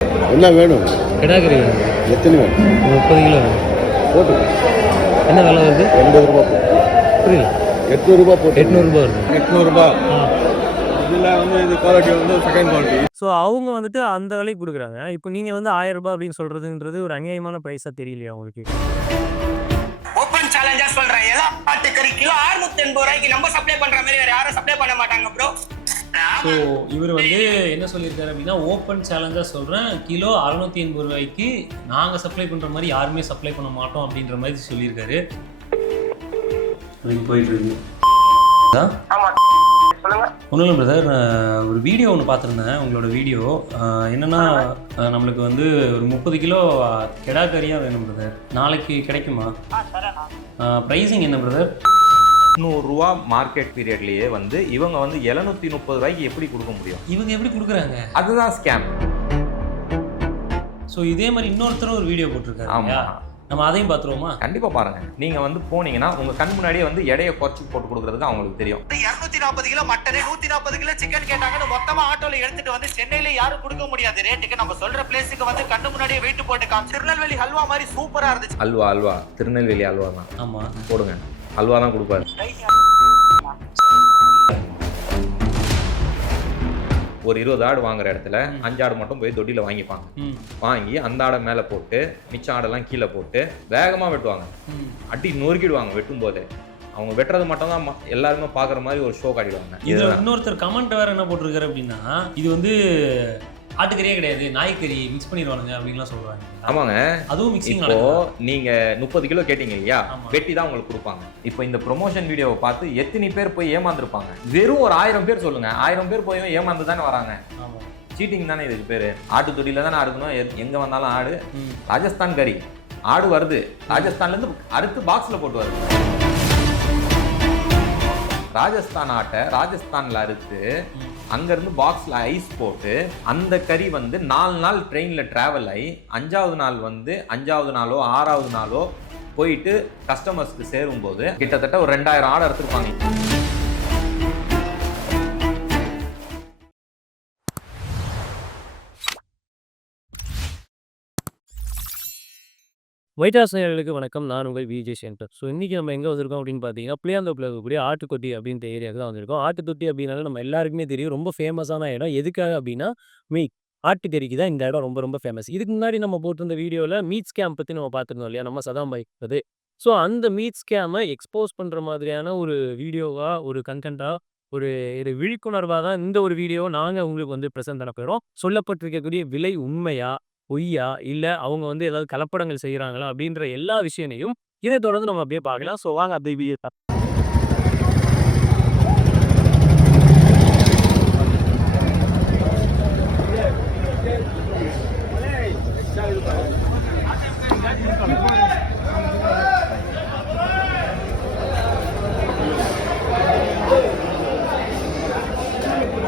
என்ன வேணும்? கிடாக்கறி வேணும். எத்தனை வேணும்? 30 கிலோ வேணும். போட்டு என்ன விலை வருது? ரூ. 80 போட்டு. புரியல. ரூ. 800 போட்டு. 800 வருது. ரூ. 800. ஆ. இதில் இது குவாலிட்டி செகண்ட் குவாலிட்டி. ஸோ அவங்க வந்துட்டு அந்த விலைக்கு குடுக்குறாங்க. இப்போ நீங்க வந்து ரூ. 1000 அப்படின்னு சொல்றதுன்றது ஒரு அநியாயமான பிரைஸா தெரியலையா உங்களுக்கு? ஓபன் சேலஞ்சா சொல்றேன். எல்லாம் ஆட்டுக்கறி கிலோ 680 ரூபாய்க்கு நம்ம சப்ளை பண்ற மாதிரி வேற யாரும் சப்ளை பண்ண மாட்டாங்க ப்ரோ. ஸோ இவர் வந்து என்ன சொல்லியிருக்காரு அப்படின்னா, ஓப்பன் சேலஞ்சாக சொல்கிறேன், கிலோ 680 ரூபாய்க்கு நாங்கள் சப்ளை பண்ணுற மாதிரி யாருமே சப்ளை பண்ண மாட்டோம் அப்படின்ற மாதிரி சொல்லியிருக்காரு. அதுக்கு போயிட்டு இருக்கு. ஒன்றும் இல்லை பிரதர், ஒரு வீடியோ ஒன்று பார்த்துருந்தேன், உங்களோட வீடியோ. என்னென்னா நம்மளுக்கு வந்து ஒரு 30 கிலோ கெடாக்கறியாக வேணும் பிரதர். நாளைக்கு கிடைக்குமா? ப்ரைஸிங் என்ன பிரதர்? ரூபா மார்க்கெட் பீரியட்லயே வந்து இவங்க வந்து 730 ரூபாய்க்கு எப்படி கொடுக்க முடியும்? இவங்க எப்படி கொடுக்குறாங்க? அதுதான் ஸ்கேம். ஸோ இதே மாதிரி இன்னொருத்தரும் ஒரு வீடியோ போட்டிருக்காங்க. ஆமா, நம்ம அதையும் பார்த்துருவோமா? கண்டிப்பா பாருங்க. நீங்க வந்து போனீங்கன்னா உங்க கண் முன்னாடியே வந்து எடையை குறைச்சி போட்டு கொடுக்கறதுக்கு அவங்களுக்கு தெரியும். 240 கிலோ மட்டன், 140 கிலோ சிக்கன் கேட்டாங்கன்னு மொத்தமா ஆட்டோல எடுத்துட்டு வந்து சென்னையில யாரும் கொடுக்க முடியாது ரேட்டுக்கு. நம்ம சொல்ற பிளேஸுக்கு வந்து கண்ணு முன்னாடியே வெயிட் போட்டு திருநெல்வேலி ஹல்வா மாதிரி சூப்பரா இருந்துச்சு. அல்வா திருநெல்வேலி அல்வா தான். ஆமா, போடுங்க. அல்வா தான் கொடுப்பாரு. ஒரு 20 ஆடு வாங்குற இடத்துல 5 ஆடு மட்டும் போய் தொட்டியில் வாங்கிப்பாங்க. வாங்கி அந்த ஆடை மேலே போட்டு மிச்ச ஆடெல்லாம் கீழே போட்டு வேகமாக வெட்டுவாங்க. அடி நொறுக்கிடுவாங்க. வெட்டும் போது அவங்க வெட்டுறது மட்டும் தான் எல்லாருமே பார்க்குற மாதிரி ஒரு ஷோ காட்டிடுவாங்க. இதில் இன்னொருத்தர் கமெண்ட் வேற என்ன போட்டிருக்காரு அப்படின்னா, இது வந்து ஆட்டுக்கறியே கிடையாது, நாய்க்கறி மிக்ஸ் பண்ணிடுவானுங்க அப்படின்லாம் சொல்றாங்க. ஆமாங்க, அதுவும் மிக்சிங். இப்போ நீங்க 30 கிலோ கேட்டீங்க இல்லையா, வெட்டி தான் உங்களுக்கு கொடுப்பாங்க. இப்போ இந்த ப்ரொமோஷன் வீடியோவை பார்த்து எத்தனை பேர் போய் ஏமாந்துருப்பாங்க? வெறும் ஒரு 1000 பேர் சொல்லுங்க. 1000 பேர் போய் ஏமாந்து தானே வராங்க. சீட்டிங் தானே இதுக்கு பேரு. ஆட்டு தொட்டியில தானே அறுக்கணும். எங்க வந்தாலும் ஆடு. ராஜஸ்தான் கறி ஆடு வருது, ராஜஸ்தான்ல இருந்து அறுத்து பாக்ஸ்ல போட்டு வருது. ராஜஸ்தான் ஆட்டை ராஜஸ்தான்ல அறுத்து அங்கேருந்து பாக்ஸில் ஐஸ் போட்டு அந்த கறி வந்து 4 நாள் ட்ரெயினில் ட்ராவல் ஆகி 5ஆவது நாள் வந்து 5ஆவது நாளோ 6ஆவது நாளோ போயிட்டு கஸ்டமர்ஸ்க்கு சேரும்போது கிட்டத்தட்ட ஒரு 2000 ஆர்டர் எடுத்துருப்பாங்க. ஒயிட் ஹவுஸ் நேயர்களுக்கு வணக்கம். நான் உங்கள் விஜய் சென்டர். ஸோ இன்றைக்கி நம்ம எங்கே வந்திருக்கோம் அப்படின்னு பார்த்தீங்கன்னா, புளியாந்தோப்பில் இருக்கக்கூடிய ஆட்டுக்கொட்டி அப்படின்ற ஏரியாவுக்கு தான் வந்திருக்கோம். ஆட்டுத்தொட்டி அப்படின்னாலும் நம்ம எல்லாருக்குமே தெரியும், ரொம்ப ஃபேமஸான இடம். எதுக்காக அப்படின்னா மீட் ஆட்டுக்கறிக்கு தான் இந்த இடம் ரொம்ப ரொம்ப ஃபேமஸ். இதுக்கு முன்னாடி நம்ம போட்டிருந்த வீடியோவில் மீட் ஸ்கேம் பற்றி நம்ம பார்த்துருந்தோம் இல்லையா, நம்ம சதாம் பாய் அது. ஸோ அந்த மீட் ஸ்கேமை எக்ஸ்போஸ் பண்ணுற மாதிரியான ஒரு வீடியோவாக, ஒரு கண்டென்ட்டாக, ஒரு ஒரு விழிப்புணர்வாக தான் இந்த ஒரு வீடியோவை நாங்கள் உங்களுக்கு வந்து ப்ரெசென்ட் பண்ண போகிறோம். சொல்லப்பட்டிருக்கக்கூடிய விலை உண்மையா, பொய்யா, இல்ல அவங்க வந்து ஏதாவது கலப்படங்கள் செய்றாங்களா அப்படின்ற எல்லா விஷயத்தையும் இதை தொடர்ந்து நம்ம அப்படியே பார்க்கலாம். ஸோ வாங்க அப்படியே வீடியோ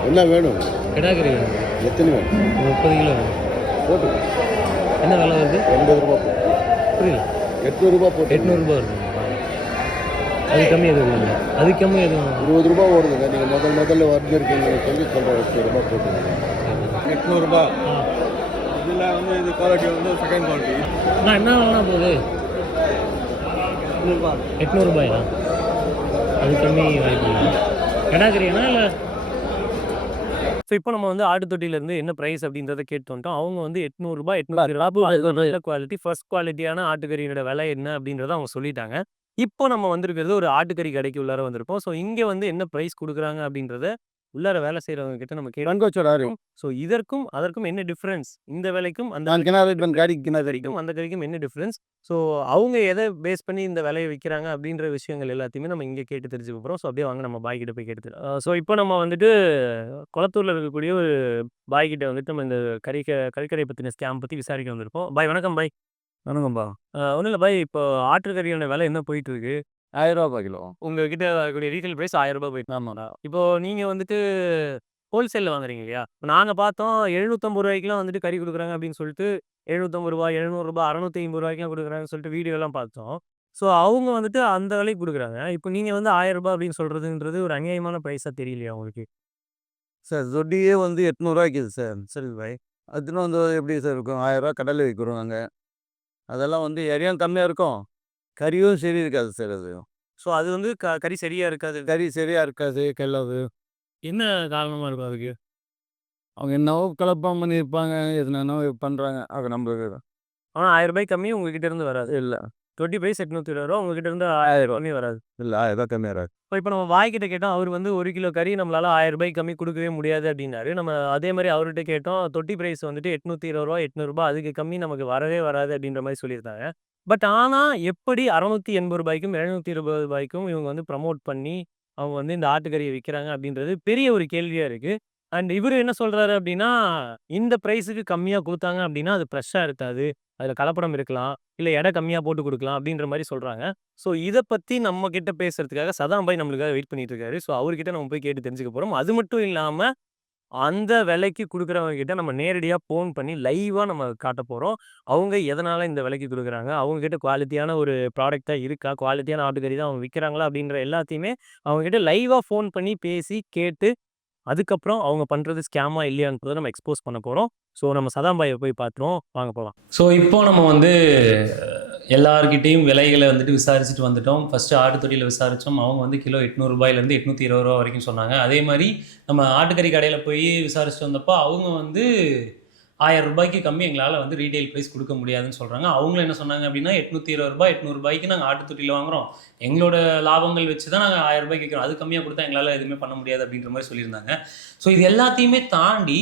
என்ன வேணும்? கிடாக்கறி வேணும். எத்தனை வேணும்? 30 கிலோ வேணும். போட்டு என்ன விலை வருது? ரூ. 80 போட்டு. புரியல. ரூ. 800 போட்டு. 800 வருது. அது கம்மி எதுவும் இல்லை. அது கம்மி எதுவும் ரூ. 20 ஓடுதுங்க. நீங்கள் முதல்ல வந்திருக்கீங்க சொல்லி சொல்கிறேன். ரூ. 800 போட்டு. ரூ. 800. இதில் இது குவாலிட்டி செகண்ட் குவாலிட்டி. நான் என்ன வேணா போகுது? 800 ரூபாயா? அது கம்மி வாய்ப்பு இல்லை. கிடாக்கறியானா இல்லை? ஸோ இப்போ நம்ம வந்து ஆட்டுத்தொட்டியிலேருந்து என்ன ப்ரைஸ் அப்படின்றத கேட்டு வந்துட்டோம். அவங்க வந்து ரூ. 800 குவாலிட்டி ஃபர்ஸ்ட் குவாலிட்டியான ஆட்டுக்கறியோட விலை என்ன அப்படின்றத அவங்க சொல்லிட்டாங்க. இப்போ நம்ம வந்திருக்கிறது ஒரு ஆட்டுக்கறி கடைக்கு உள்ளார வந்திருப்போம். ஸோ இங்கே வந்து என்ன ப்ரைஸ் கொடுக்குறாங்க அப்படின்றத உள்ளார வேலை செய்கிறவங்க கிட்ட நம்ம கேட்கணும். ஸோ இதற்கும் அதற்கும் என்ன டிஃப்ரென்ஸ்? இந்த விலைக்கும் அந்த கறிக்கும் அந்த கறிக்கும் என்ன டிஃப்ரென்ஸ்? ஸோ அவங்க எதை பேஸ் பண்ணி இந்த விலையை விற்கிறாங்க அப்படின்ற விஷயங்கள் எல்லாத்தையுமே நம்ம இங்கே கேட்டு தெரிஞ்சுக்க போகிறோம். ஸோ அப்படியே வாங்க நம்ம பாய் கிட்ட போய் கேட்டு ஸோ இப்போ நம்ம வந்துட்டு குளத்தூரில் இருக்கக்கூடிய ஒரு பாய் கிட்ட வந்துட்டு நம்ம இந்த கறிக்கடை பற்றின ஸ்கேம் பற்றி விசாரிக்க வந்திருக்கோம். பாய் வணக்கம் பாய். வணக்கம்பா. ஒன்றும் இல்லை பாய், இப்போ ஆட்டுக்கறியோட விலை என்ன போயிட்டு இருக்கு? ரூ. 1000 கிலோ. உங்ககிட்ட இருக்கக்கூடிய ரீட்டைல் பிரைஸ் ரூ. 1000 போயிட்டு. ஆமாடா. இப்போ நீங்க வந்துட்டு ஹோல்சேல்ல வாங்குறீங்க இல்லையா? நாங்க பார்த்தோம் ரூ. 750 ரூபாய்க்குலாம் வந்துட்டு கறி குடுக்குறாங்க அப்படின்னு சொல்லிட்டு ரூ. 750 ரூ. 700 ரூ. 650 ரூபாய்க்குலாம் குடுக்குறாங்கன்னு சொல்லிட்டு வீடியோலாம் பார்த்தோம். ஸோ அவங்க வந்துட்டு அந்த விலைக்கு குடுக்குறாங்க. இப்போ நீங்க வந்து ரூ. 1000 அப்படின்னு சொல்றதுன்றது ஒரு அநியாயமான பிரைஸா தெரியலையா உங்களுக்கு? சார் தொட்டியே 800 விக்குது சார். சரி பாய். அதுன்னு வந்து எப்படி சார் இருக்கும்? 1000 ரூபா கடையில் விற்கிறோம் நாங்கள். அதெல்லாம் வந்து எரையும் கம்மியாக இருக்கும், கறியும் சரி இருக்காது சார் அது. ஸோ அது வந்து கறி சரியா இருக்காது. கறி சரியாக இருக்காது, கெல்லாது. என்ன காரணமா இருக்கும் அதுக்கு? அவங்க என்னவோ கலப்பம் பண்ணியிருப்பாங்க, எதுனானோ பண்ணுறாங்க. அது நம்மளுக்கு ஆனா ரூ. 1000 கம்மி உங்ககிட்ட இருந்து வராது. இல்லை 20 பைஸ் ரூ. 820 உங்ககிட்ட இருந்து 1000 கம்மி வராது. இல்லை 1000 ரூபா கம்மியாக இருக்காது. இப்போ நம்ம வாய்க்கிட்ட கேட்டோம், அவர் வந்து 1 கிலோ கறி நம்மளால ரூ. 1000 கம்மி குடுக்கவே முடியாது அப்டின்னாரு. நம்ம அதே மாரி அவர்ட்ட கேட்டோம், தொட்டி பிரைஸ் வந்துட்டு ரூ. 820 ரூ. 800 அதுக்கு கம்மி நமக்கு வரவே வராது அப்டின்ற மாரி சொல்லியிருந்தாங்க. பட் ஆனா எப்படி ரூ. 680க்கும் ரூ. 720க்கும் இவங்க வந்து ப்ரமோட் பண்ணி, அவங்க வந்து இந்த ஆட்டுக்கறிய விக்கிறாங்க அப்டின்றது பெரிய ஒரு கேள்வியா இருக்கு. அண்ட் இவரு என்ன சொல்றாரு அப்டின்னா, இந்த பிரைஸுக்கு கம்மியா குடுத்தாங்க அப்டின்னா, அது ஃப்ரெஷ்ஷா இருக்காது. அதுல கலப்படம் இருக்கலாம். இல்ல எடை கம்மியா போட்டு குடுக்கலாம் அப்டின்ற மாரி சொல்றாங்க. ஸோ இத பத்தி நம்ம கிட்ட பேசுறதுக்காக சதாம் பாய் நம்மளுக்காக வெயிட் பண்ணிட்டு இருக்காரு. ஸோ அவர்கிட்ட நம்ம போய் கேட்டு தெரிஞ்சுக்க போறோம். அது மட்டும் இல்லாம, அந்த விலைக்கு குடுக்குறவங்க கிட்ட நம்ம நேரடியா ஃபோன் பண்ணி லைவா நம்ம காட்டப் போறோம். அவங்க எதனால இந்த விலைக்கு குடுக்குறாங்க? அவங்க கிட்ட குவாலிட்டியான ஒரு ப்ராடக்ட்டா இருக்கா? குவாலிட்டியான ஆட்டுக்கறி தான் அவங்க விக்கிறாங்களா? அப்டின்ற எல்லாத்தையுமே அவங்க கிட்ட லைவா ஃபோன் பண்ணி பேசி கேட்டு, அதுக்கப்புறம் அவங்க பண்றது ஸ்கேமா இல்லையான்றத நம்ம எக்ஸ்போஸ் பண்ண போறோம். ஸோ நம்ம சதாம் பாய போய் பார்த்துருவோம். வாங்க போலாம். ஸோ இப்போ நம்ம வந்து எல்லார்கிட்டயும் விலைகளை வந்துட்டு விசாரிச்சுட்டு வந்துட்டோம். ஃபஸ்ட்டு ஆட்டுத்தொட்டியில் விசாரித்தோம். அவங்க வந்து கிலோ ரூ. 800 820 வரைக்கும் சொன்னாங்க. அதே மாதிரி நம்ம ஆட்டுக்கறி கடையில் போய் விசாரிச்சுட்டு வந்தப்போ அவங்க வந்து ரூ. 1000 கம்மி எங்களால் வந்து ரீட்டைல் ப்ரைஸ் கொடுக்க முடியாதுன்னு சொல்கிறாங்க. அவங்களும் என்ன சொன்னாங்க அப்படின்னா ரூ. 820 நாங்கள் ஆட்டுத்தொட்டியில் வாங்குகிறோம், எங்களோட லாபங்கள் வச்சு தான் நாங்கள் ரூ. 1000 விற்கிறோம், அது கம்மியாக கொடுத்தா எங்களால் எதுவுமே பண்ண முடியாது அப்படின்ற மாதிரி சொல்லியிருந்தாங்க. ஸோ இது எல்லாத்தையுமே தாண்டி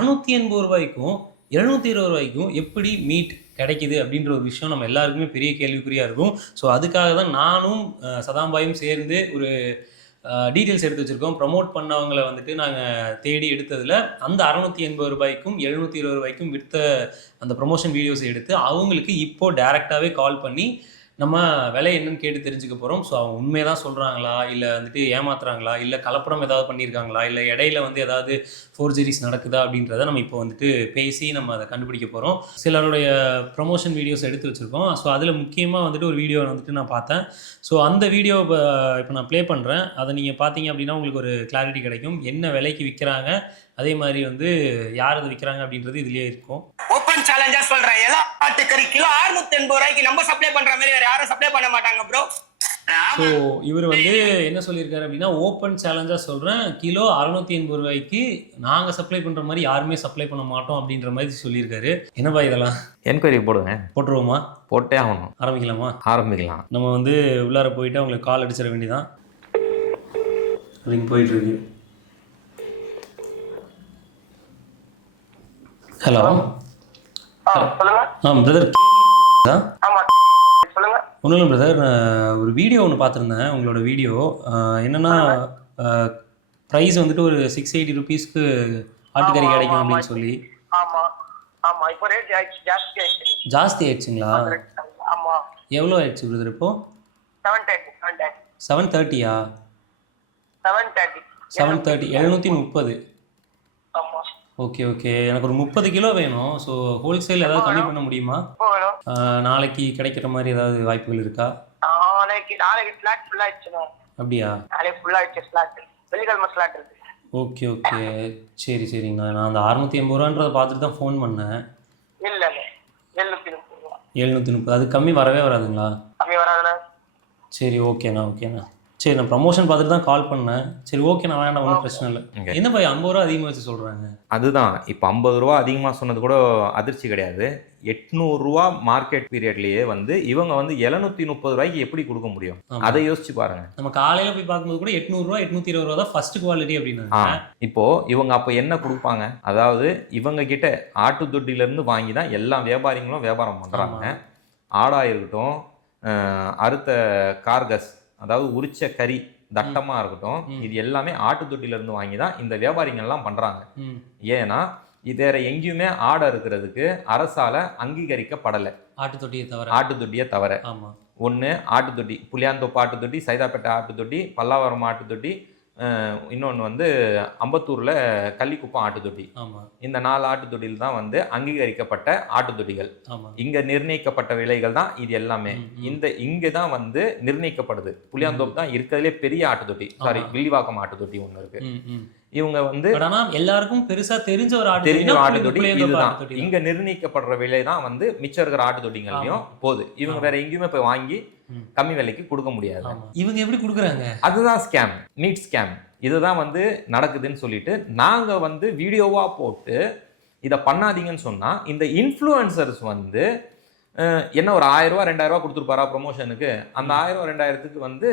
ரூ. 680க்கும் ரூ. 720 எப்படி மீட் கிடைக்குது அப்படின்ற ஒரு விஷயம் நம்ம எல்லாருக்குமே பெரிய கேள்விக்குறியாக இருக்கும். ஸோ அதுக்காக தான் நானும் சதாம்பாயும் சேர்ந்து ஒரு டீட்டெயில்ஸ் எடுத்து வச்சுருக்கோம். ப்ரமோட் பண்ணவங்களை வந்துட்டு நாங்கள் தேடி எடுத்ததில் அந்த ரூ. 680க்கும் ரூ. 720 விற்ற அந்த ப்ரமோஷன் வீடியோஸை எடுத்து அவங்களுக்கு இப்போது டேரெக்டாகவே கால் பண்ணி நம்ம விலை என்னன்னு கேட்டு தெரிஞ்சுக்க போகிறோம். ஸோ அவங்க உண்மையை தான் சொல்கிறாங்களா, இல்லை வந்துட்டு ஏமாத்துறாங்களா, இல்லை கலப்படம் ஏதாவது பண்ணியிருக்காங்களா, இல்லை இடையில வந்து ஏதாவது ஃபோர்ஜரிஸ் நடக்குதா அப்படின்றத நம்ம இப்போ வந்துட்டு பேசி நம்ம அதை கண்டுபிடிக்க போகிறோம். சிலருடைய ப்ரமோஷன் வீடியோஸ் எடுத்து வச்சுருக்கோம். ஸோ அதில் முக்கியமாக வந்துட்டு ஒரு வீடியோ வந்துட்டு நான் பார்த்தேன். ஸோ அந்த வீடியோ இப்போ நான் ப்ளே பண்ணுறேன். அதை நீங்கள் பார்த்தீங்க அப்படின்னா உங்களுக்கு ஒரு கிளாரிட்டி கிடைக்கும். என்ன விலைக்கு விற்கிறாங்க, அதே மாதிரி வந்து யார் அதை விற்கிறாங்க அப்படின்றது இதுலேயே இருக்கும். ஓப்பன் சேலஞ்சா சொல்றேன், எல்லா ஆட்டுக்கறி கிலோ 680 நம்ம சப்ளை பண்ற மாதிரி வேற யாரும் சப்ளை பண்ண மாட்டாங்க ப்ரோ. ஸோ இவர் வந்து என்ன சொல்லியிருக்காரு அப்படின்னா, ஓப்பன் சேலஞ்சாக சொல்கிறேன், கிலோ 680 நாங்கள் சப்ளை பண்ணுற மாதிரி யாருமே சப்ளை பண்ண மாட்டோம் அப்படின்ற மாதிரி சொல்லியிருக்காரு. என்னப்பா இதெல்லாம்? என்கொயரி போடுங்க. போட்டுருவோமா? போட்டே ஆகணும். ஆரம்பிக்கலாமா? ஆரம்பிக்கலாம். நம்ம வந்து உள்ளார போயிட்டு அவங்களுக்கு கால் அடிச்சிட வேண்டியதான். ரிங் போயிட்டுருக்கு. ஹலோ. பிரதர் ஒன்றும் இல்லை பிரதர், நான் ஒரு வீடியோ ஒன்று பார்த்துருந்தேன். உங்களோட வீடியோ என்னென்னா ப்ரைஸ் வந்துட்டு ஒரு 680 ருபீஸ்க்கு ஆட்டுக்கறி கிடைக்கும் அப்படின்னு சொல்லி. ஜாஸ்தி ஆயிடுச்சுங்களா? எவ்வளோ ஆயிடுச்சு பிரதர் இப்போ? 730யா? 730 730. ஓகே ஓகே, எனக்கு ஒரு 30 கிலோ வேணும். ஸோ ஹோல்சேல் ஏதாவது கம்மி பண்ண முடியுமா? நாளைக்கு கிடைக்கிற மாதிரி ஏதாவது வாய்ப்புகள் இருக்கா? அப்படியா? ஓகே ஓகே, சரி சரிங்கண்ணா. நான் அந்த 680 பார்த்துட்டு தான் ஃபோன் பண்ணேன். 730 அது கம்மி வரவே வராதுங்களா? சரி ஓகேண்ணா ஓகேண்ணா. சரி, நான் ப்ரமோஷன் பார்த்துட்டு தான் கால் பண்ணேன். சரி ஓகேண்ணா, வேண்டாம், ஒன்றும் பிரச்சனை இல்லை. என்ன பை 50 ரூபா அதிகமாக வச்சு சொல்கிறாங்க? அதுதான், இப்போ 50 ரூபா அதிகமாக சொன்னது கூட அதிர்ச்சி கிடையாது. 800 ரூபா மார்க்கெட் பீரியட்லேயே வந்து இவங்க வந்து 730 எப்படி கொடுக்க முடியும்? அதை யோசிச்சு பாருங்க. நம்ம காலையில் போய் பார்க்கும்போது கூட 800 ரூபா 820 தான் ஃபர்ஸ்ட் குவாலிட்டி அப்படின்னா. இப்போ இவங்க அப்போ என்ன கொடுப்பாங்க? அதாவது இவங்க கிட்ட ஆட்டு தொட்டிலேருந்து வாங்கி தான் எல்லா வியாபாரிகளும் வியாபாரம் பண்ணுறாங்க. ஆடாக இருக்கட்டும், அறுத்த கார்கஸ் அதாவது உரிச்ச கறி தட்டமாக இருக்கட்டும், இது எல்லாமே ஆட்டு தொட்டிலேருந்து வாங்கி தான் இந்த வியாபாரிகள்லாம் பண்ணுறாங்க. ஏன்னா வேற எங்கேயுமே ஆடை இருக்கிறதுக்கு அரசால அங்கீகரிக்கப்படலை. ஆட்டுத்தொட்டியை தவிர ஒன்று ஆட்டுத்தொட்டி, புளியாந்தோப்பு ஆட்டுத்தொட்டி, சைதாப்பேட்டை ஆட்டுத்தொட்டி, பல்லாவரம் ஆட்டுத்தொட்டி, இன்னொன்று வந்து அம்பத்தூரில் கள்ளிக்குப்பம் ஆட்டுத்தொட்டி. இந்த 4 ஆட்டுத்தொட்டியில் தான் வந்து அங்கீகரிக்கப்பட்ட ஆட்டுத்தொட்டிகள். இங்கே நிர்ணயிக்கப்பட்ட விலைகள் தான் இது எல்லாமே. இங்கே தான் வந்து நிர்ணயிக்கப்படுது. புளியாந்தோப்பு தான் இருக்கிறதுலே பெரிய ஆட்டுத்தொட்டி, சாரி வில்லிவாக்கம் ஆட்டுத்தொட்டி ஒன்று இருக்கு. இவங்க வந்து பட் ஆனா எல்லாருக்கும் பெருசா தெரிஞ்ச ஒரு ஆட்டு தெரிஞ்ச தொட்டினா ஆட்டு தொட்டி புளியந்தோப்பு இதுதான். ஆட்டு தொட்டி தான். இங்க நிர்ணயிக்கப்படுற விலை தான் வந்து மிச்சம் இருக்கிற ஆட்டு தொட்டிங்களையும் போகுது. இவங்க வேற எங்கேயுமே போய் வாங்கி கம்மி விலைக்கு கொடுக்க முடியாது. ஆமா. இவங்க எப்படி கொடுக்குறாங்க? அதுதான் ஸ்கேம், நீட் ஸ்கேம். இதுதான் வந்து நடக்குதுன்னு சொல்லிட்டு நாங்க வந்து வீடியோவா போட்டு இதை பண்ணாதீங்கன்னு சொன்னா இந்த இன்ஃப்ளூயன்சர்ஸ் வந்து என்ன ஒரு 1000 ரூபா 2000 ரூபா கொடுத்துருப்பாரா ப்ரொமோஷனுக்கு, அந்த 1000 2000க்கு வந்து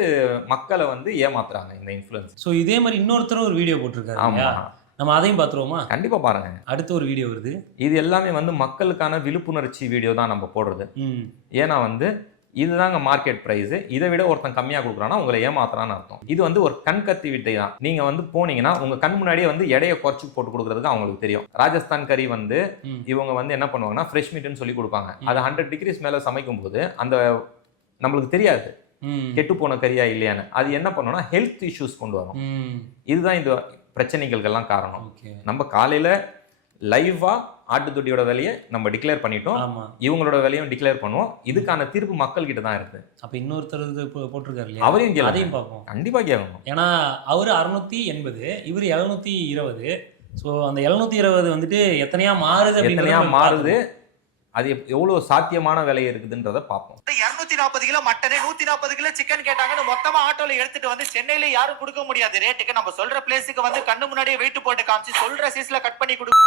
மக்களை வந்து ஏமாத்துறாங்க இந்த இன்ஃப்ளூயன்ஸ். ஸோ இதே மாதிரி இன்னொருத்தரும் ஒரு வீடியோ போட்டிருக்காரு. ஆமா, நம்ம அதையும் பார்த்துருவோமா? கண்டிப்பா பாருங்க. அடுத்த ஒரு வீடியோ வருது. இது எல்லாமே வந்து மக்களுக்கான விழிப்புணர்ச்சி வீடியோ தான் நம்ம போடுறது. ஏன்னா வந்து இதுதாங்க மார்க்கெட் பிரைஸ். இதை விட ஒருத்தன் கம்மியா கொடுக்குறான்னா உங்களை ஏமாத்துறான்னு அர்த்தம். இது வந்து ஒரு கண் கத்தி வித்தை தான். நீங்க வந்து போனீங்கன்னா உங்க கண் முன்னாடியே வந்து எடையை குறைச்சி போட்டு கொடுக்கறதுக்கு அவங்களுக்கு தெரியும். ராஜஸ்தான் கறி வந்து இவங்க வந்து என்ன பண்ணுவாங்கன்னா ஃப்ரெஷ் மீட்னு சொல்லி கொடுப்பாங்க. அது 100 டிகிரிஸ் மேல சமைக்கும் போது அந்த நம்மளுக்கு தெரியாது கெட்டு போன கறியா இல்லையான்னு. அது என்ன பண்ணுவோம்னா ஹெல்த் இஷ்யூஸ் கொண்டு வரும். இதுதான் இந்த பிரச்சனைகளுக்கெல்லாம் காரணம். நம்ம காலையில லைவா ஆட்டுத்தொட்டியோட விலையை நம்ம டிக்ளேர் பண்ணிட்டோம், இவங்களோட விலையும் டிக்ளேர் பண்ணுவோம். இதுக்கான தீர்ப்பு மக்கள் கிட்ட தான் இருக்கு. அப்ப இன்னொருத்தர் போட்டிருக்காரு இல்லையா, அவரையும் கேளுங்க. அதையும் பார்ப்போம். கண்டிப்பா கேட்கணும். ஏன்னா அவரு 680, இவரு 720. ஸோ அந்த 720 வந்துட்டு எத்தனையா மாறுது, அது எவ்வளவு சாத்தியமான விலை இருக்குதுன்றத பார்ப்போம். 240 கிலோ மட்டனே 140 கிலோ சிக்கன் கேட்டாங்கன்னு மொத்தமா ஆட்டோல எடுத்துட்டு வந்து சென்னையில யாரும் கொடுக்க முடியாது ரேட்டுக்கு. நம்ம சொல்ற பிளேஸுக்கு வந்து கண்ணு முன்னாடியே வெயிட் போட்டு காமிச்சு சொல்ற சைஸ்ல கட் பண்ணி கொடுக்க.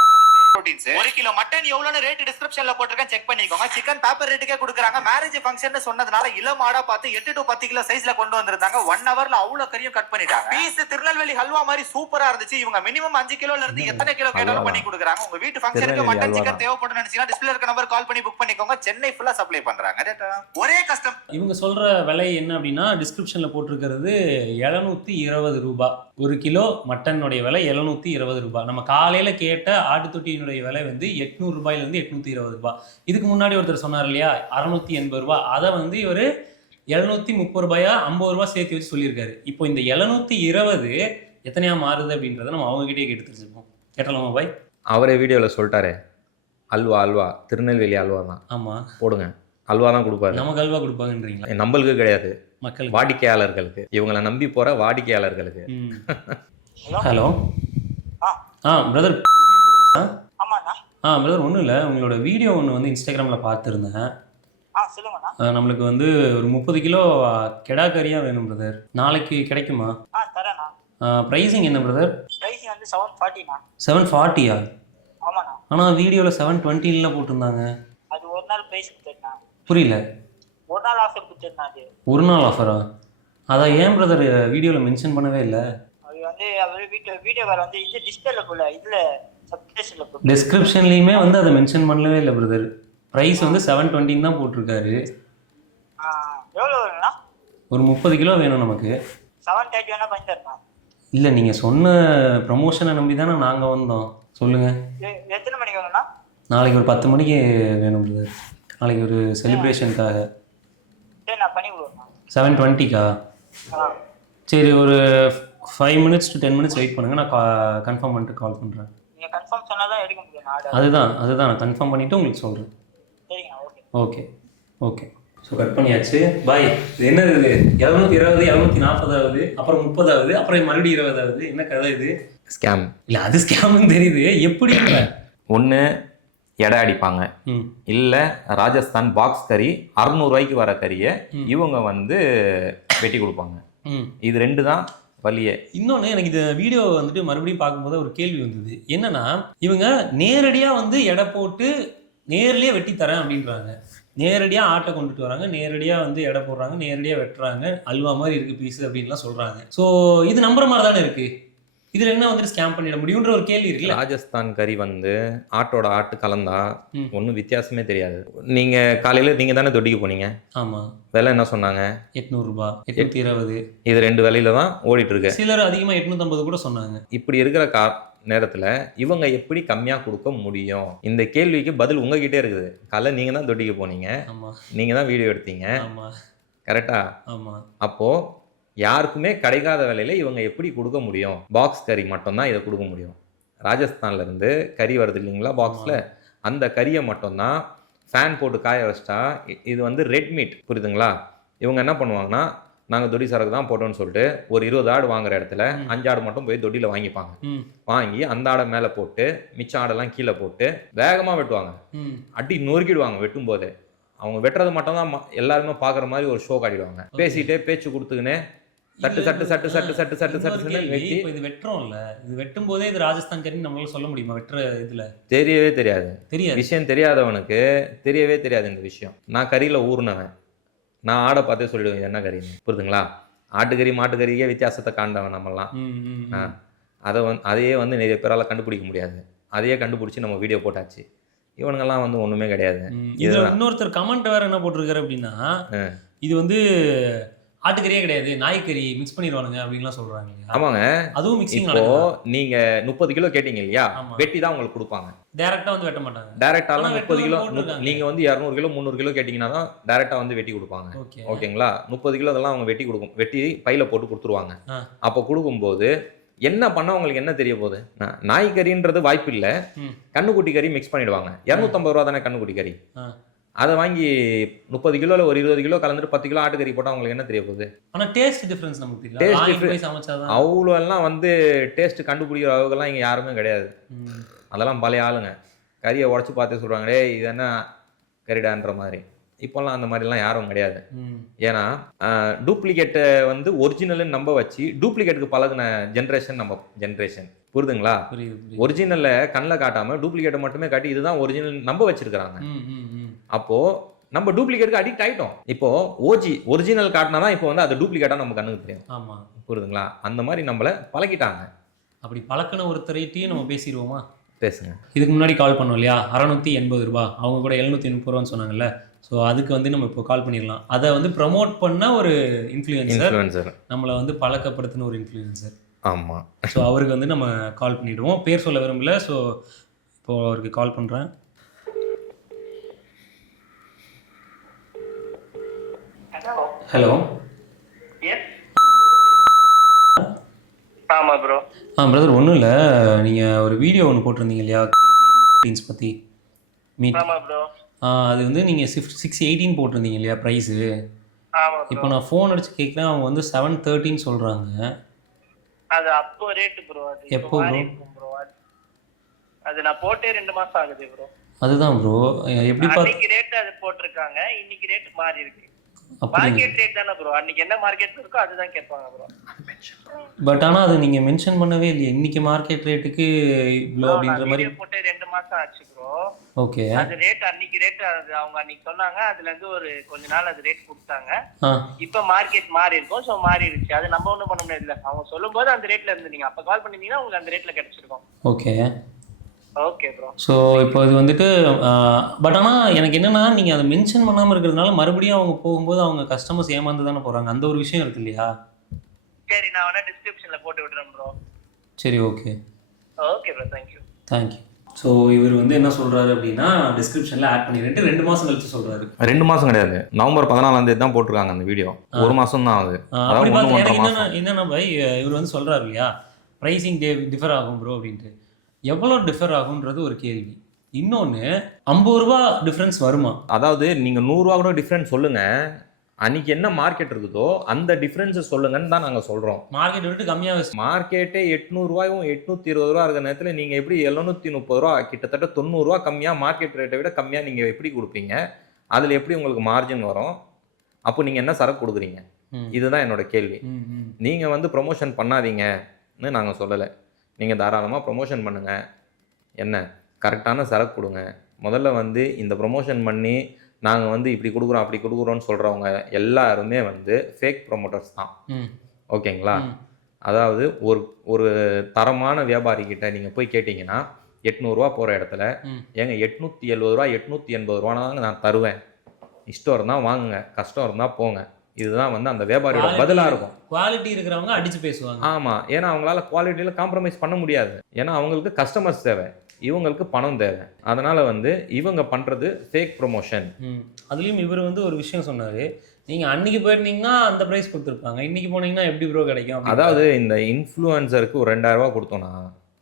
ஒரு கிலோ மட்டன் எவ்வளவு ரேட் டிஸ்கிரிப்ஷன்ல போட்டிருக்கேன், செக் பண்ணிக்கோங்க. சிக்கன் பேப்பர் ரேட்டுக்கே கொடுக்குறாங்க. மேரேஜ் ஃபங்க்ஷன் சொன்னதுனால இளமாடா பார்த்து 8 to 10 கிலோ சைஸ்ல கொண்டு வந்திருந்தாங்க. 1 ஹவர்ல அவ்வளவு கறியும் கட் பண்ணிட்டாங்க. பீஸ் திருநெல்வேலி ஹல்வா மாதிரி சூப்பரா இருந்துச்சு. இவங்க மினிமம் 5 கிலோல இருந்து எத்தனை கிலோ கேட்டாலும் பண்ணி கொடுக்குறாங்க. உங்க வீட்டு ஃபங்க்ஷனுக்கு மட்டன் சிக்கன் தேவைப்படும் நினைச்சீங்கன்னா டிஸ்பிளே இருக்க நம்பர் கால் பண்ணி புக் பண்ணிக்கோங்க. சென்னை ஃபுல்லா சப்ளை பண்றாங்க. ஒரே கஸ்டம். இவங்க சொல்ற விலை என்ன அப்படின்னா டிஸ்கிரிப்ஷன்ல போட்டிருக்கிறது 720 ரூபாய். 1 கிலோ மட்டனுடைய விலை 720 ரூபாய். நம்ம காலையில கேட்ட ஆட்டுத்தொட்டியினுடைய விலை வந்து 800 ரூபாயிலிருந்து 820 ரூபாய். இதுக்கு முன்னாடி ஒருத்தர் சொன்னார் இல்லையா 680 ரூபாய், அதை வந்து இவர் 730 ரூபாயா 50 ரூபாய் சேர்த்து வச்சு சொல்லியிருக்காரு. இப்போ இந்த 720 எத்தனையா மாறுது அப்படின்றத நம்ம அவங்க கிட்டே கேட்டு தெரிஞ்சுப்போம். கேட்டலாமா பாய்? அவரே வீடியோவில் சொல்லிட்டாரு, அல்வா திருநெல்வேலி அல்வா தான். ஆமா, போடுங்க, அல்வா தான் கொடுப்பாரு. நமக்கு அல்வா கொடுப்பாங்கன்றீங்களா? நம்மளுக்கு கிடையாது, மக்கள் வாடிக்கையாளர்களுக்கு, இவங்களை நம்பி போற வாடிக்கையாளர்களுக்கு. Hello brother. பிரதர் ஒன்றும் இல்லை, உங்களோட வீடியோ ஒன்று வந்து இன்ஸ்டாகிராமில் பார்த்துருந்தேன். நம்மளுக்கு வந்து ஒரு 30 கிலோ கெடா கறியாக வேணும் பிரதர். நாளைக்கு கிடைக்குமா? ப்ரைஸிங் என்ன பிரதர்? 740யா? ஆனால் வீடியோவில் 720 போட்டிருந்தாங்க. அது ஒரு நாள் பிரைஸ் கொடுத்துருக்காங்க. புரியல. ஒரு நாள் ஆஃபர் கொடுத்துருந்தாங்க. ஒரு நாள் ஆஃபரா? அதான் ஏன் பிரதர் வீடியோவில் மென்ஷன் பண்ணவே இல்லை? அது வந்து அவர் வீடியோ வேறு வந்து இது டிஸ்பிளேல போல, இதில் சப்ஸ்கிரிப்ஷனில் போட்டு டிஸ்கிரிப்ஷன்லேயுமே வந்து அதை மென்ஷன் பண்ணவே இல்லை பிரதர். ப்ரைஸ் வந்து 720 தான் போட்டிருக்காரு. எவ்வளோ வேணும்னா? ஒரு 30 கிலோ வேணும் நமக்கு. 730 வேணா பண்ணி தரணும். இல்லை, நீங்கள் சொன்ன ப்ரமோஷனை நம்பி தானே நாங்கள் வந்தோம். சொல்லுங்கள். எத்தனை மணிக்கு வேணும்னா? நாளைக்கு ஒரு 10 மணிக்கு வேணும் பிரதர். நாளைக்கு ஒரு செலிப்ரேஷனுக்காக. சரி, நான் பண்ணி கொடுக்குறேன். 720க்கா? சரி, ஒரு 5 minutes to 10 minutes வெயிட் பண்ணுங்கள். நான் கன்ஃபார்ம் பண்ணிட்டு கால் பண்ணுறேன். நீங்கள் கன்ஃபார்ம் சொன்னால் தான் எடுக்க முடியும். அதுதான் நான் கன்ஃபார்ம் பண்ணிவிட்டு உங்களுக்கு சொல்கிறேன். சரிங்க, ஓகே. ஓகே. ஸோ கட் பண்ணியாச்சு. பாய். இது என்னது? இது 720, 740, அப்புறம் 30, அப்புறம் மறுபடியும் 20. என்ன கதை இது? ஸ்கேம். இல்லை, அது ஸ்கேம்னு தெரியுது. எப்படி? ஒன்று எடை அடிப்பாங்க, இல்லை ராஜஸ்தான் பாக்ஸ் கறி 600 ரூபாய்க்கு வர கறியை இவங்க வந்து வெட்டி கொடுப்பாங்க. இது 2 தான் வழியே. இன்னொன்று, எனக்கு இந்த வீடியோ வந்துட்டு மறுபடியும் பார்க்கும்போது ஒரு கேள்வி வந்தது. என்னன்னா, இவங்க நேரடியாக வந்து எடை போட்டு நேர்லேயே வெட்டி தரேன் அப்படின்றாங்க. நேரடியாக ஆட்டை கொண்டுட்டு வராங்க, நேரடியாக வந்து எடை போடுறாங்க, நேரடியாக வெட்டுறாங்க, அல்வா மாதிரி இருக்குது பீஸு அப்படின்லாம் சொல்கிறாங்க. ஸோ இது நம்புற மாதிரி தானே இருக்குது. இதில் என்ன வந்துட்டு ஸ்கேம் பண்ணிட முடியுன்ற ஒரு கேள்வி இருக்குல்ல. ராஜஸ்தான் கறி வந்து ஆட்டு கலந்தா ஒன்றும் வித்தியாசமே தெரியாது. நீங்கள் காலையில் நீங்கள் தானே தொட்டிக்கு போனீங்க? ஆமாம். விலை என்ன சொன்னாங்க? 800 ரூபாய், 820. இது 2 விலையில தான் ஓடிட்டு இருக்கு. சிலர் அதிகமாக 850 கூட சொன்னாங்க. இப்படி இருக்கிற நேரத்தில் இவங்க எப்படி கம்மியாக கொடுக்க முடியும்? இந்த கேள்விக்கு பதில் உங்ககிட்டே இருக்குது. காலைல நீங்கள் தான் தொட்டிக்கு போனீங்க, நீங்கள் தான் வீடியோ எடுத்தீங்க, கரெக்டா? ஆமாம். அப்போது யாருக்குமே கிடைக்காத விலையில இவங்க எப்படி கொடுக்க முடியும்? பாக்ஸ் கறி மட்டும்தான் இதை கொடுக்க முடியும். ராஜஸ்தான்லேருந்து கறி வருது இல்லைங்களா பாக்ஸில், அந்த கறியை மட்டும்தான் ஃபேன் போட்டு காய வச்சிட்டா இது வந்து ரெட் மீட், புரியுதுங்களா? இவங்க என்ன பண்ணுவாங்கன்னா நாங்கள் தொட்டி சரக்கு தான் போட்டோம்னு சொல்லிட்டு ஒரு 20 ஆடு வாங்குற இடத்துல 5 ஆடு மட்டும் போய் தொட்டியில் வாங்கிப்பாங்க. வாங்கி அந்த ஆடை மேலே போட்டு மிச்ச ஆடெல்லாம் கீழே போட்டு வேகமாக வெட்டுவாங்க. அடி நொறுக்கிடுவாங்க. வெட்டும் போதே அவங்க வெட்டுறது மட்டும் தான் எல்லாருமே பார்க்குற மாதிரி ஒரு ஷோ காட்டிடுவாங்க. பேசிட்டே பேச்சு கொடுத்துக்கினே சட்டு சட்டு சட்டு சட்டு சட்டு சட்டு சட்டு வெட்டி இது வெட்டுறோம்ல, இது வெட்டும் போதே இது ராஜஸ்தான் கறின்னு நம்மளால சொல்ல முடியுமா? வெட்டுற இதுல தெரியவே தெரியாது. தெரியாது. விஷயம் தெரியாதவனுக்கு தெரியவே தெரியாது இந்த விஷயம். நான் கறியில் ஊர்னவன், நான் ஆடை பார்த்தே சொல்லிடுவேன் என்ன கறின்னு. புரியுதுங்களா? ஆட்டுக்கறி மாட்டுக்கறியே வித்தியாசத்தை காண்டவன் நம்மலாம். அதையே வந்து நிறைய பேரால் கண்டுபிடிக்க முடியாது. அதையே கண்டுபிடிச்சி நம்ம வீடியோ போட்டாச்சு. இவனுங்கெல்லாம் வந்து ஒன்றுமே கிடையாது. இதுல இன்னொருத்தர் கமெண்ட் வேற என்ன போட்டிருக்காரு அப்படின்னா, இது வந்து ஆட்டுக்கறியே கிடையாது, நாய்க்கறி மிக்ஸ் பண்ணிடுவானுங்க அப்படின்லாம் சொல்றாங்க. ஆமாங்க, அதுவும் மிக்சிங். இப்போ நீங்க 30 கிலோ கேட்டீங்க இல்லையா, வெட்டி தான் உங்களுக்கு கொடுப்பாங்க. டைரக்டா வந்து வெட்ட மாட்டாங்க. டைரக்டாலாம் 30 கிலோ, நீங்க வந்து 200 கிலோ 300 கிலோ கேட்டீங்கன்னா தான் டைரக்டா வந்து வெட்டி கொடுப்பாங்க. ஓகேங்களா? 30 கிலோ இதெல்லாம் அவங்க வெட்டி பையில போட்டு கொடுத்துருவாங்க. அப்போ கொடுக்கும்போது என்ன பண்ண உங்களுக்கு என்ன தெரிய போகுது? நாய்க்கறின்றது வாய்ப்பு இல்லை, கண்ணுக்குட்டி கறி மிக்ஸ் பண்ணிடுவாங்க. 250 ரூபா தானே கண்ணுக்குட்டி கறி. அதை வாங்கி 30 கிலோல ஒரு 20 கிலோ கலந்துட்டு 10 கிலோ ஆட்டுக்கறி போட்டால் அவங்களுக்கு என்ன தெரிய போகுது? ஆனால் டேஸ்ட் டிஃபரன்ஸ் நமக்கு தெரியல. டேஸ்ட் டிஃபரன்ஸ் அவ்வளோ எல்லாம் வந்து டேஸ்ட் கண்டுபிடிக்கிற அளவுக்குலாம் இங்கே யாருமே கிடையாது. அதெல்லாம் பழைய ஆளுங்க கறியை உடச்சி பார்த்தே சொல்கிறாங்க, டே இது என்ன கறிடான்ற மாதிரி. இப்போல்லாம் அந்த மாதிரிலாம் யாரும் கிடையாது. ஏன்னா டூப்ளிகேட்டை வந்து ஒரிஜினல்னு நம்ப வச்சு டூப்ளிகேட்டுக்கு பழகின ஜென்ரேஷன் நம்ம ஜென்ரேஷன். புரியுதுங்களா? ஒரிஜினல்ல கண்ணில் காட்டாம டூப்ளிகேட்டை மட்டுமே காட்டி இதுதான் ஒரிஜினல் நம்ப வச்சிருக்கிறாங்க. அப்போ நம்ம டூப்ளிகேட்டுக்கு அடிக்ட் ஆயிட்டோம். இப்போ ஒரிஜினல் காட்டினாதான் இப்போ வந்து அது டூப்ளிகேட்டா நம்ம கண்ணுக்கு தெரியும். ஆமா, புரியுதுங்களா? அந்த மாதிரி நம்மள பழகிட்டாங்க. அப்படி பழக்கின ஒருத்தரைட்டையும் நம்ம பேசிடுவோமா? பேசுங்க. இதுக்கு முன்னாடி கால் பண்ணோம் இல்லையா, 680 ரூபா, அவங்க கூட 730 ரூபான்னு சொன்னாங்கல்ல. ஸோ அதுக்கு வந்து நம்ம இப்போ கால் பண்ணிடலாம். அதை வந்து ப்ரமோட் பண்ண ஒரு இன்ஃப்ளூயன்சர், நம்மளை வந்து பழக்கப்படுத்தின ஒரு இன்ஃப்ளூயன்சர். ஆமாம். ஸோ அவருக்கு வந்து நம்ம கால் பண்ணிவிடுவோம். பேர் சொல்ல விரும்பல, ஸோ இப்போது அவருக்கு கால் பண்ணுறேன். ஹலோ. ஆமாம் ப்ரோ. பிரதர், ஒன்றும் இல்லை, நீங்கள் ஒரு வீடியோ ஒன்று போட்டிருந்தீங்க இல்லையா டீன்ஸ் பற்றி மீட். ஆமாம் ப்ரோ. அது வந்து நீங்கள் 618 போட்டிருந்தீங்க இல்லையா ப்ரைஸு. இப்போ நான் ஃபோன் அடிச்சு கேட்குறேன், அவங்க வந்து 713 சொல்கிறாங்க. அது அப்போ ரேட் ப்ரோ. அது எப்போ ப்ரோ? அது நான் போட்டே 2 மாசம் ஆகுது ப்ரோ. அதுதான் ப்ரோ, எப்படி அன்னைக்கு ரேட் அது போட்டிருக்காங்க, இன்னைக்கு ரேட் மாறி இருக்கு. மார்க்கெட் ரேட் தானே ப்ரோ, அன்னைக்கு என்ன மார்க்கெட் இருக்கோ அதுதான் கேட்பாங்க ப்ரோ. பட் ஆனால் அது நீங்கள் மென்ஷன் பண்ணவே இல்லையே, இன்னைக்கு மார்க்கெட் ரேட்டுக்கு இவ்வளோ அப்படின்ற மாதிரி. போட்டு 2 மாசம் ஆச்சு ப்ரோ. ஓகே. அது ரேட் அன்னைக்கு ரேட் அது அவங்க அன்னைக்கு சொன்னாங்க, அதுல இருந்து ஒரு கொஞ்ச நாள் அது ரேட் கொடுத்தாங்க. இப்போ மார்க்கெட் மாறி இருக்கும். ஸோ மாறிடுச்சு, அது நம்ம ஒன்றும் பண்ண முடியாது இல்லை. அவங்க சொல்லும்போது அந்த ரேட்ல இருந்து நீங்க அப்போ கால் பண்ணிருந்தீங்கன்னா உங்களுக்கு அந்த ரேட்ல கிடைச்சிருக்கும். Okay okay bro. ஸோ இப்போ இது வந்துட்டு பட் ஆனால் எனக்கு என்னென்னா, நீங்கள் அதை மென்ஷன் பண்ணாமல் இருக்கிறதுனால மறுபடியும் அவங்க போகும்போது அவங்க கஸ்டமர்ஸ் ஏமாந்து தானே போகிறாங்க. அந்த ஒரு விஷயம் இருக்கு இல்லையா? சரி, நான் வேணா டிஸ்கிரிப்ஷனில் போட்டு விடுறேன் ப்ரோ. சரி, okay. Okay bro, thank you. Thank you. So இவர் வந்து என்ன சொல்கிறாரு அப்படின்னா, டிஸ்கிரிப்ஷனில் ஆட் பண்ணிட்டு 2 மாதம் கழிச்சு சொல்கிறாரு. 2 மாதம் கிடையாது, நவம்பர் 14ஆம் தேதி தான் போட்டிருக்காங்க அந்த வீடியோ. 1 மாதம் தான் ஆகுது. என்னென்ன பை இவர் வந்து சொல்கிறாரு இல்லையா, ப்ரைஸிங் டிஃபர் ஆகும் ப்ரோ அப்படின்ட்டு. எவ்வளோ டிஃபர் ஆகுன்றது ஒரு கேள்வி. இன்னொன்று, 50 ரூபா டிஃப்ரென்ஸ் வருமா? அதாவது நீங்கள் 100 ரூபா கூட டிஃப்ரென்ஸ் சொல்லுங்கள், அன்னைக்கு என்ன மார்க்கெட் இருக்குதோ அந்த டிஃப்ரென்ஸை சொல்லுங்கன்னு தான் நாங்கள் சொல்கிறோம். மார்க்கெட் விட்டு கம்மியாக வச்சு மார்க்கெட்டே 800 ரூபாயும் 820 ரூபா இருக்கிற நேரத்தில் நீங்கள் எப்படி 730 ரூபா, கிட்டத்தட்ட 90 ரூபா கம்மியாக, மார்க்கெட் ரேட்டை விட கம்மியாக நீங்கள் எப்படி கொடுப்பீங்க? அதில் எப்படி உங்களுக்கு மார்ஜின் வரும்? அப்போ நீங்கள் என்ன சரக்கு கொடுக்குறீங்க? இதுதான் என்னோட கேள்வி. நீங்கள் வந்து ப்ரொமோஷன் பண்ணாதீங்கன்னு நாங்கள் சொல்லலை. நீங்கள் தாராளமாக ப்ரொமோஷன் பண்ணுங்கள். என்ன கரெக்டான சரக்கு கொடுங்க. முதல்ல வந்து இந்த ப்ரொமோஷன் பண்ணி நாங்கள் வந்து இப்படி கொடுக்குறோம் அப்படி கொடுக்குறோன்னு சொல்கிறவங்க எல்லாருமே வந்து ஃபேக் ப்ரொமோட்டர்ஸ் தான். ஓகேங்களா? அதாவது ஒரு தரமான வியாபாரிக்கிட்ட நீங்கள் போய் கேட்டிங்கன்னா 800 ரூபா போகிற இடத்துல ஏங்க 870 ரூபா 880 ரூபானாங்க நான் தருவேன், இஷ்டம் இருந்தால் வாங்குங்க, கஷ்டம் இருந்தால் போங்க. இதுதான் வந்து அந்த வியாபாரியோட பதிலாக இருக்கும். குவாலிட்டி இருக்கிறவங்க அடிச்சு பேசுவாங்க. ஆமாம், ஏன்னா அவங்களால குவாலிட்டியில் காம்ப்ரமைஸ் பண்ண முடியாது. ஏன்னா அவங்களுக்கு கஸ்டமர்ஸ் தேவை, இவங்களுக்கு பணம் தேவை. அதனால் வந்து இவங்க பண்ணுறது ஃபேக் ப்ரொமோஷன். அதுலேயும் இவர் வந்து ஒரு விஷயம் சொன்னார், நீங்கள் அன்றைக்கி போயிருந்தீங்கன்னா அந்த ப்ரைஸ் கொடுத்துருப்பாங்க, இன்றைக்கி போனீங்கன்னா எப்படி ப்ரோ கிடைக்கும்? அதாவது இந்த இன்ஃப்ளூயன்சருக்கு ஒரு 2000 ரூபா கொடுத்தோன்னா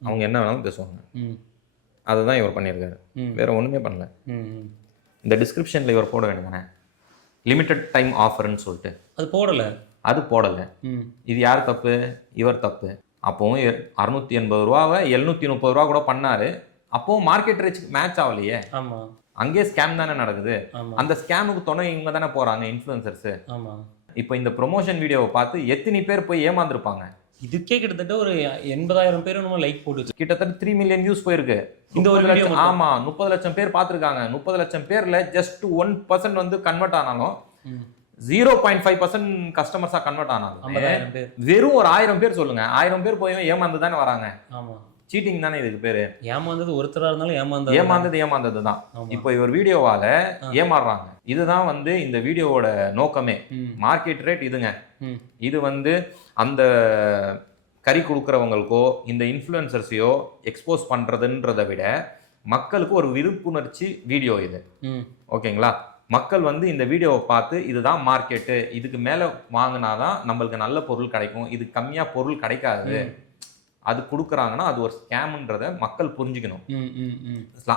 அவங்க என்ன வேணாலும் பேசுவாங்க. அதுதான் இவர் பண்ணியிருக்காரு, வேறு ஒன்றுமே பண்ணல. இந்த டிஸ்கிரிப்ஷனில் இவர் போட வேண்டியதானே லிமிட்டட் டைம் ஆஃபர்னு சொல்லிட்டு. அது போடலை. அது போடலை. இது யார் தப்பு? இவர் தப்பு. அப்போவும் 680 ரூபாவை 730 ரூபா கூட பண்ணாரு. அப்போவும் மார்க்கெட் ரேட் மேட்ச் ஆகலையே. அங்கே ஸ்கேம் தானே நடக்குது. அந்த ஸ்கேமுக்கு துணை இவங்க தானே போறாங்க, இன்ஃப்ளூயன்சர்ஸ். இப்போ இந்த ப்ரொமோஷன் வீடியோவை பார்த்து எத்தனை பேர் போய் ஏமாந்துருப்பாங்க? இதுக்கே கிட்டத்தட்ட ஒரு 80,000 பேர் நம்ம லைக் போட்டு, கிட்டத்தட்ட 3 மில்லியன் வியூஸ் போயிருக்கு இந்த ஒரு வீடியோ. ஆமா, 30 லட்சம் பேர் பார்த்துருக்காங்க. 30 லட்சம் பேர்ல ஜஸ்ட் 1% வந்து கன்வெர்ட் ஆனாலும் 0.5% கஸ்டமர்ஸா கன்வெர்ட் ஆனாலும் வெறும் ஒரு 1000 பேர் சொல்லுங்க. 1000 பேர் போய் ஏமாந்து தானே வராங்க. சீட்டிங் தானே இதுக்கு பேரு. ஏமாந்தது ஒருத்தரா இருந்தாலும் ஏமாந்தது தான். இப்போ இவர் வீடியோவால ஏமாறுறாங்க. இதுதான் வந்து இந்த வீடியோவோட நோக்கமே. மார்க்கெட் ரேட் இதுங்க. இது வந்து அந்த கறி கொடுக்குறவங்களுக்கோ இந்த இன்ஃப்ளூயன்சர்ஸையோ எக்ஸ்போஸ் பண்றதுன்றதை விட மக்களுக்கு ஒரு விழிப்புணர்ச்சி வீடியோ இது. ஓகேங்களா? மக்கள் வந்து இந்த வீடியோவை பார்த்து இதுதான் மார்க்கெட்டு, இதுக்கு மேல வாங்கினாதான் நம்மளுக்கு நல்ல பொருள் கிடைக்கும், இது கம்மியா பொருள் கிடைக்காது, அது கொடுக்குறாங்கன்னா அது ஒரு ஸ்கேம்ன்றதை மக்கள் புரிஞ்சுக்கணும்.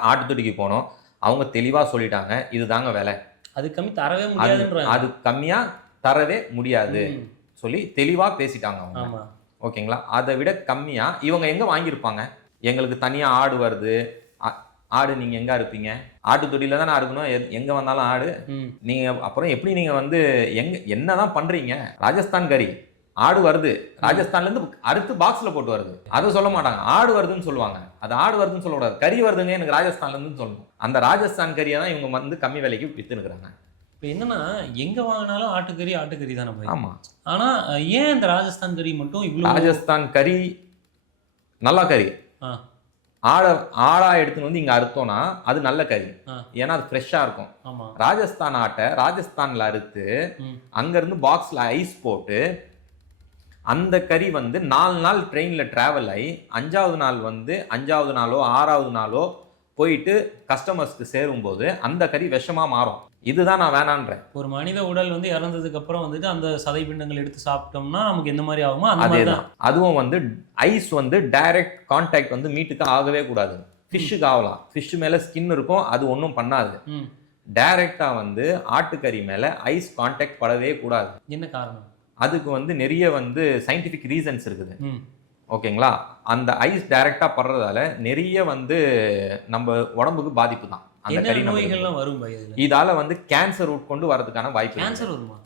ஆட்டுத்தொட்டிக்கு போனோம், அவங்க தெளிவா சொல்லிட்டாங்க இதுதாங்க விலை, அது கம்மி தரவே முடியாது, அது கம்மியா தரவே முடியாது சொல்லி தெளிவா பேசிட்டாங்க அவங்க. ஓகேங்களா? அதை விட கம்மியா இவங்க எங்க வாங்கியிருப்பாங்க? எங்களுக்கு தனியா ஆடு வருது. ஆடு நீங்க எங்க அறுப்பீங்க? ஆட்டு தொட்டியில தானே அறுக்கணும், எங்க வந்தாலும் ஆடு. நீங்க அப்புறம் எப்படி நீங்க வந்து என்னதான் பண்றீங்க? ராஜஸ்தான் கறி ஆடு வருது, ராஜஸ்தான்ல இருந்து அறுத்து பாக்ஸ்ல போட்டு வருது, அதை சொல்ல மாட்டாங்க. ஆடு வருதுன்னு சொல்லுவாங்க. அது ஆடு வருதுன்னு சொல்லக்கூடாது, கறி வருதுங்க எனக்கு ராஜஸ்தான்ல இருந்து சொல்லணும். அந்த ராஜஸ்தான் கறியை தான் இவங்க வந்து கம்மி விலைக்கு வித்துனுக்குறாங்க. இப்போ என்னன்னா எங்க வாங்கினாலும் ஆட்டுக்கறி தானே போய். ஆமா. ஆனா ஏன் இந்த ராஜஸ்தான் கறி மட்டும் இவ்வளவு? ராஜஸ்தான் கறி நல்ல கறி. ஆடா எடுத்துன்னு வந்து இங்க அறுத்தோம்னா அது நல்ல கறி, ஏன்னா அது ஃப்ரெஷ்ஷா இருக்கும். ராஜஸ்தான் ஆட்டை ராஜஸ்தான்ல அறுத்து அங்க இருந்து பாக்ஸ்ல ஐஸ் போட்டு அந்த கறி வந்து 4 நாள் ட்ரெயின்ல டிராவல் ஆகி 5வது நாள் வந்து 5வது நாளோ 6வது நாளோ போயிட்டு கஸ்டமர்ஸ்க்கு சேரும்போது அந்த கறி விஷமா மாறும். இதுதான் நான் வேணான்றேன். ஒரு மனித உடல் வந்து இறந்ததுக்கு அப்புறம் வந்துட்டு அந்த சதை பிண்டங்கள் எடுத்து சாப்பிட்டோம்னா நமக்கு எந்த மாதிரி ஆகுமோ அதேதான். அதுவும் வந்து ஐஸ் வந்து டைரக்ட் கான்டாக்ட் வந்து மீட்டுக்கு ஆகவே கூடாது. ஃபிஷ்ஷுக்கு ஆகலாம், ஃபிஷ் மேல ஸ்கின் இருக்கும், அது ஒன்றும் பண்ணாது. டைரக்டா வந்து ஆட்டுக்கறி மேல ஐஸ் கான்டாக்ட் படவே கூடாது. என்ன காரணம்? அதுக்கு வந்து நிறைய வந்து சயின்டிஃபிக் ரீசன்ஸ் இருக்குது. ஓகேங்களா? அந்த ஐஸ் டைரக்டா படுறதால நிறைய வந்து நம்ம உடம்புக்கு பாதிப்பு தான். அந்த கறி நோய்கள்லாம் வரும். இதால வந்து கேன்சர் உட்கொண்டு வரதுக்கான வாய்ப்பு.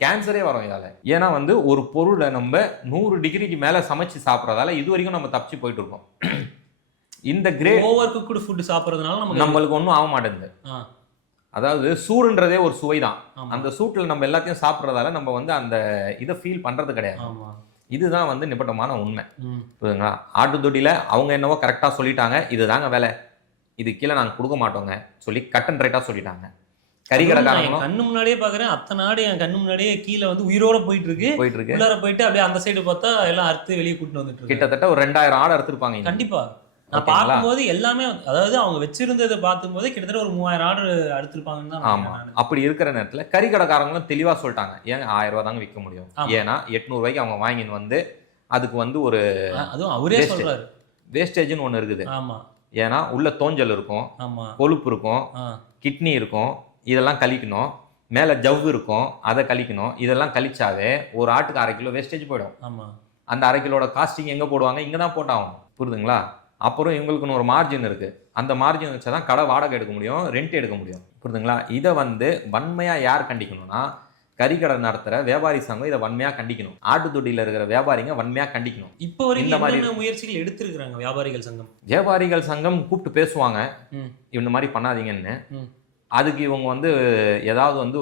கேன்சரே வரும் இதால. ஏன்னா வந்து ஒரு பொருளை நம்ம 100 டிகிரிக்கு மேல சமைச்சு சாப்பிட்றதால இது வரைக்கும் நம்ம தப்பிச்சு போயிட்டு இருக்கோம். இந்த கிரேட் ஓவர் குக்டு ஃபுட் சாப்பிட்றதுனால நம்மளுக்கு ஒன்றும் ஆக மாட்டேங்குது. அதாவது சூடுன்றதே ஒரு சுவை தான். அந்த சூட்டில் நம்ம எல்லாத்தையும் சாப்பிட்றதால நம்ம வந்து அந்த இதை ஃபீல் பண்றது கிடையாது. இதுதான் வந்து நிபட்டமான உண்மை. புரியுதுங்களா? ஆட்டு தொட்டியில அவங்க என்னவோ கரெக்டாக சொல்லிட்டாங்க, இதுதாங்க வேலை, இது கீழே நாங்கள் கொடுக்க மாட்டோங்க சொல்லி கட் அண்ட் ரைட்டாக சொல்லிட்டாங்க. கறி கடைக்காரங்களும் கண்ணு முன்னாடியே பாக்குறேன், அத்தனை ஆடு என் கண்ணு முன்னாடியே கீழே வந்து உயிரோட போயிட்டு இருக்கு. உள்ளார போயிட்டு அப்படியே அந்த சைடு பார்த்தா எல்லாம் அறுத்து வெளியே கூட்டு வந்துட்டு கிட்டத்தட்ட ஒரு 2000 ஆடு அறுத்துருப்பாங்க. கண்டிப்பா நான் பார்க்கும்போது எல்லாமே, அதாவது அவங்க வச்சிருந்ததை பார்க்கும்போது கிட்டத்தட்ட ஒரு 3000 ஆடு அறுத்துருப்பாங்கன்னு தான். ஆமா, அப்படி இருக்கிற நேரத்தில் கறி கடைக்காரங்களும் தெளிவா சொல்லிட்டாங்க, ஏங்க 1000 ரூபா தாங்க விற்க முடியும். ஏன்னா 800 ரூபாய்க்கு அவங்க வாங்கின்னு வந்து அதுக்கு வந்து ஒரு அதுவும் அவரே சொல்றாரு வேஸ்டேஜ்னு ஒன்று இருக்குது. ஆமா, ஏன்னா உள்ள தோஞ்சல் இருக்கும், கொழுப்பு இருக்கும், கிட்னி இருக்கும், இதெல்லாம் கழிக்கணும். மேலே ஜவ் இருக்கும், அதை கழிக்கணும். இதெல்லாம் கழிச்சாவே ஒரு ஆட்டுக்கு 1/2 கிலோ வேஸ்டேஜ் போயிடும். அந்த 1/2 கிலோட காஸ்டிங் எங்கே போடுவாங்க? இங்கே தான் போட்டாகும். புரியுதுங்களா? அப்புறம் இவங்களுக்குன்னு ஒரு மார்ஜின் இருக்குது. அந்த மார்ஜின் வச்சா தான் கடை வாடகை எடுக்க முடியும், ரெண்ட் எடுக்க முடியும். புரியுதுங்களா? இதை வந்து வன்மையாக யார் கண்டிக்கணும்னா கறிக்கடை நடத்துகிற வியாபாரி சங்கம் இதை வன்மையாக கண்டிக்கணும். ஆட்டுத்தொட்டியில் இருக்கிற வியாபாரிங்க வன்மையாக கண்டிக்கணும். இப்போ வரைக்கும் இந்த மாதிரி முயற்சிகள் எடுத்திருக்கிறாங்க வியாபாரிகள் சங்கம். வியாபாரிகள் சங்கம் கூப்பிட்டு பேசுவாங்க, இந்த மாதிரி பண்ணாதீங்கன்னு. அதுக்கு இவங்க வந்து ஏதாவது வந்து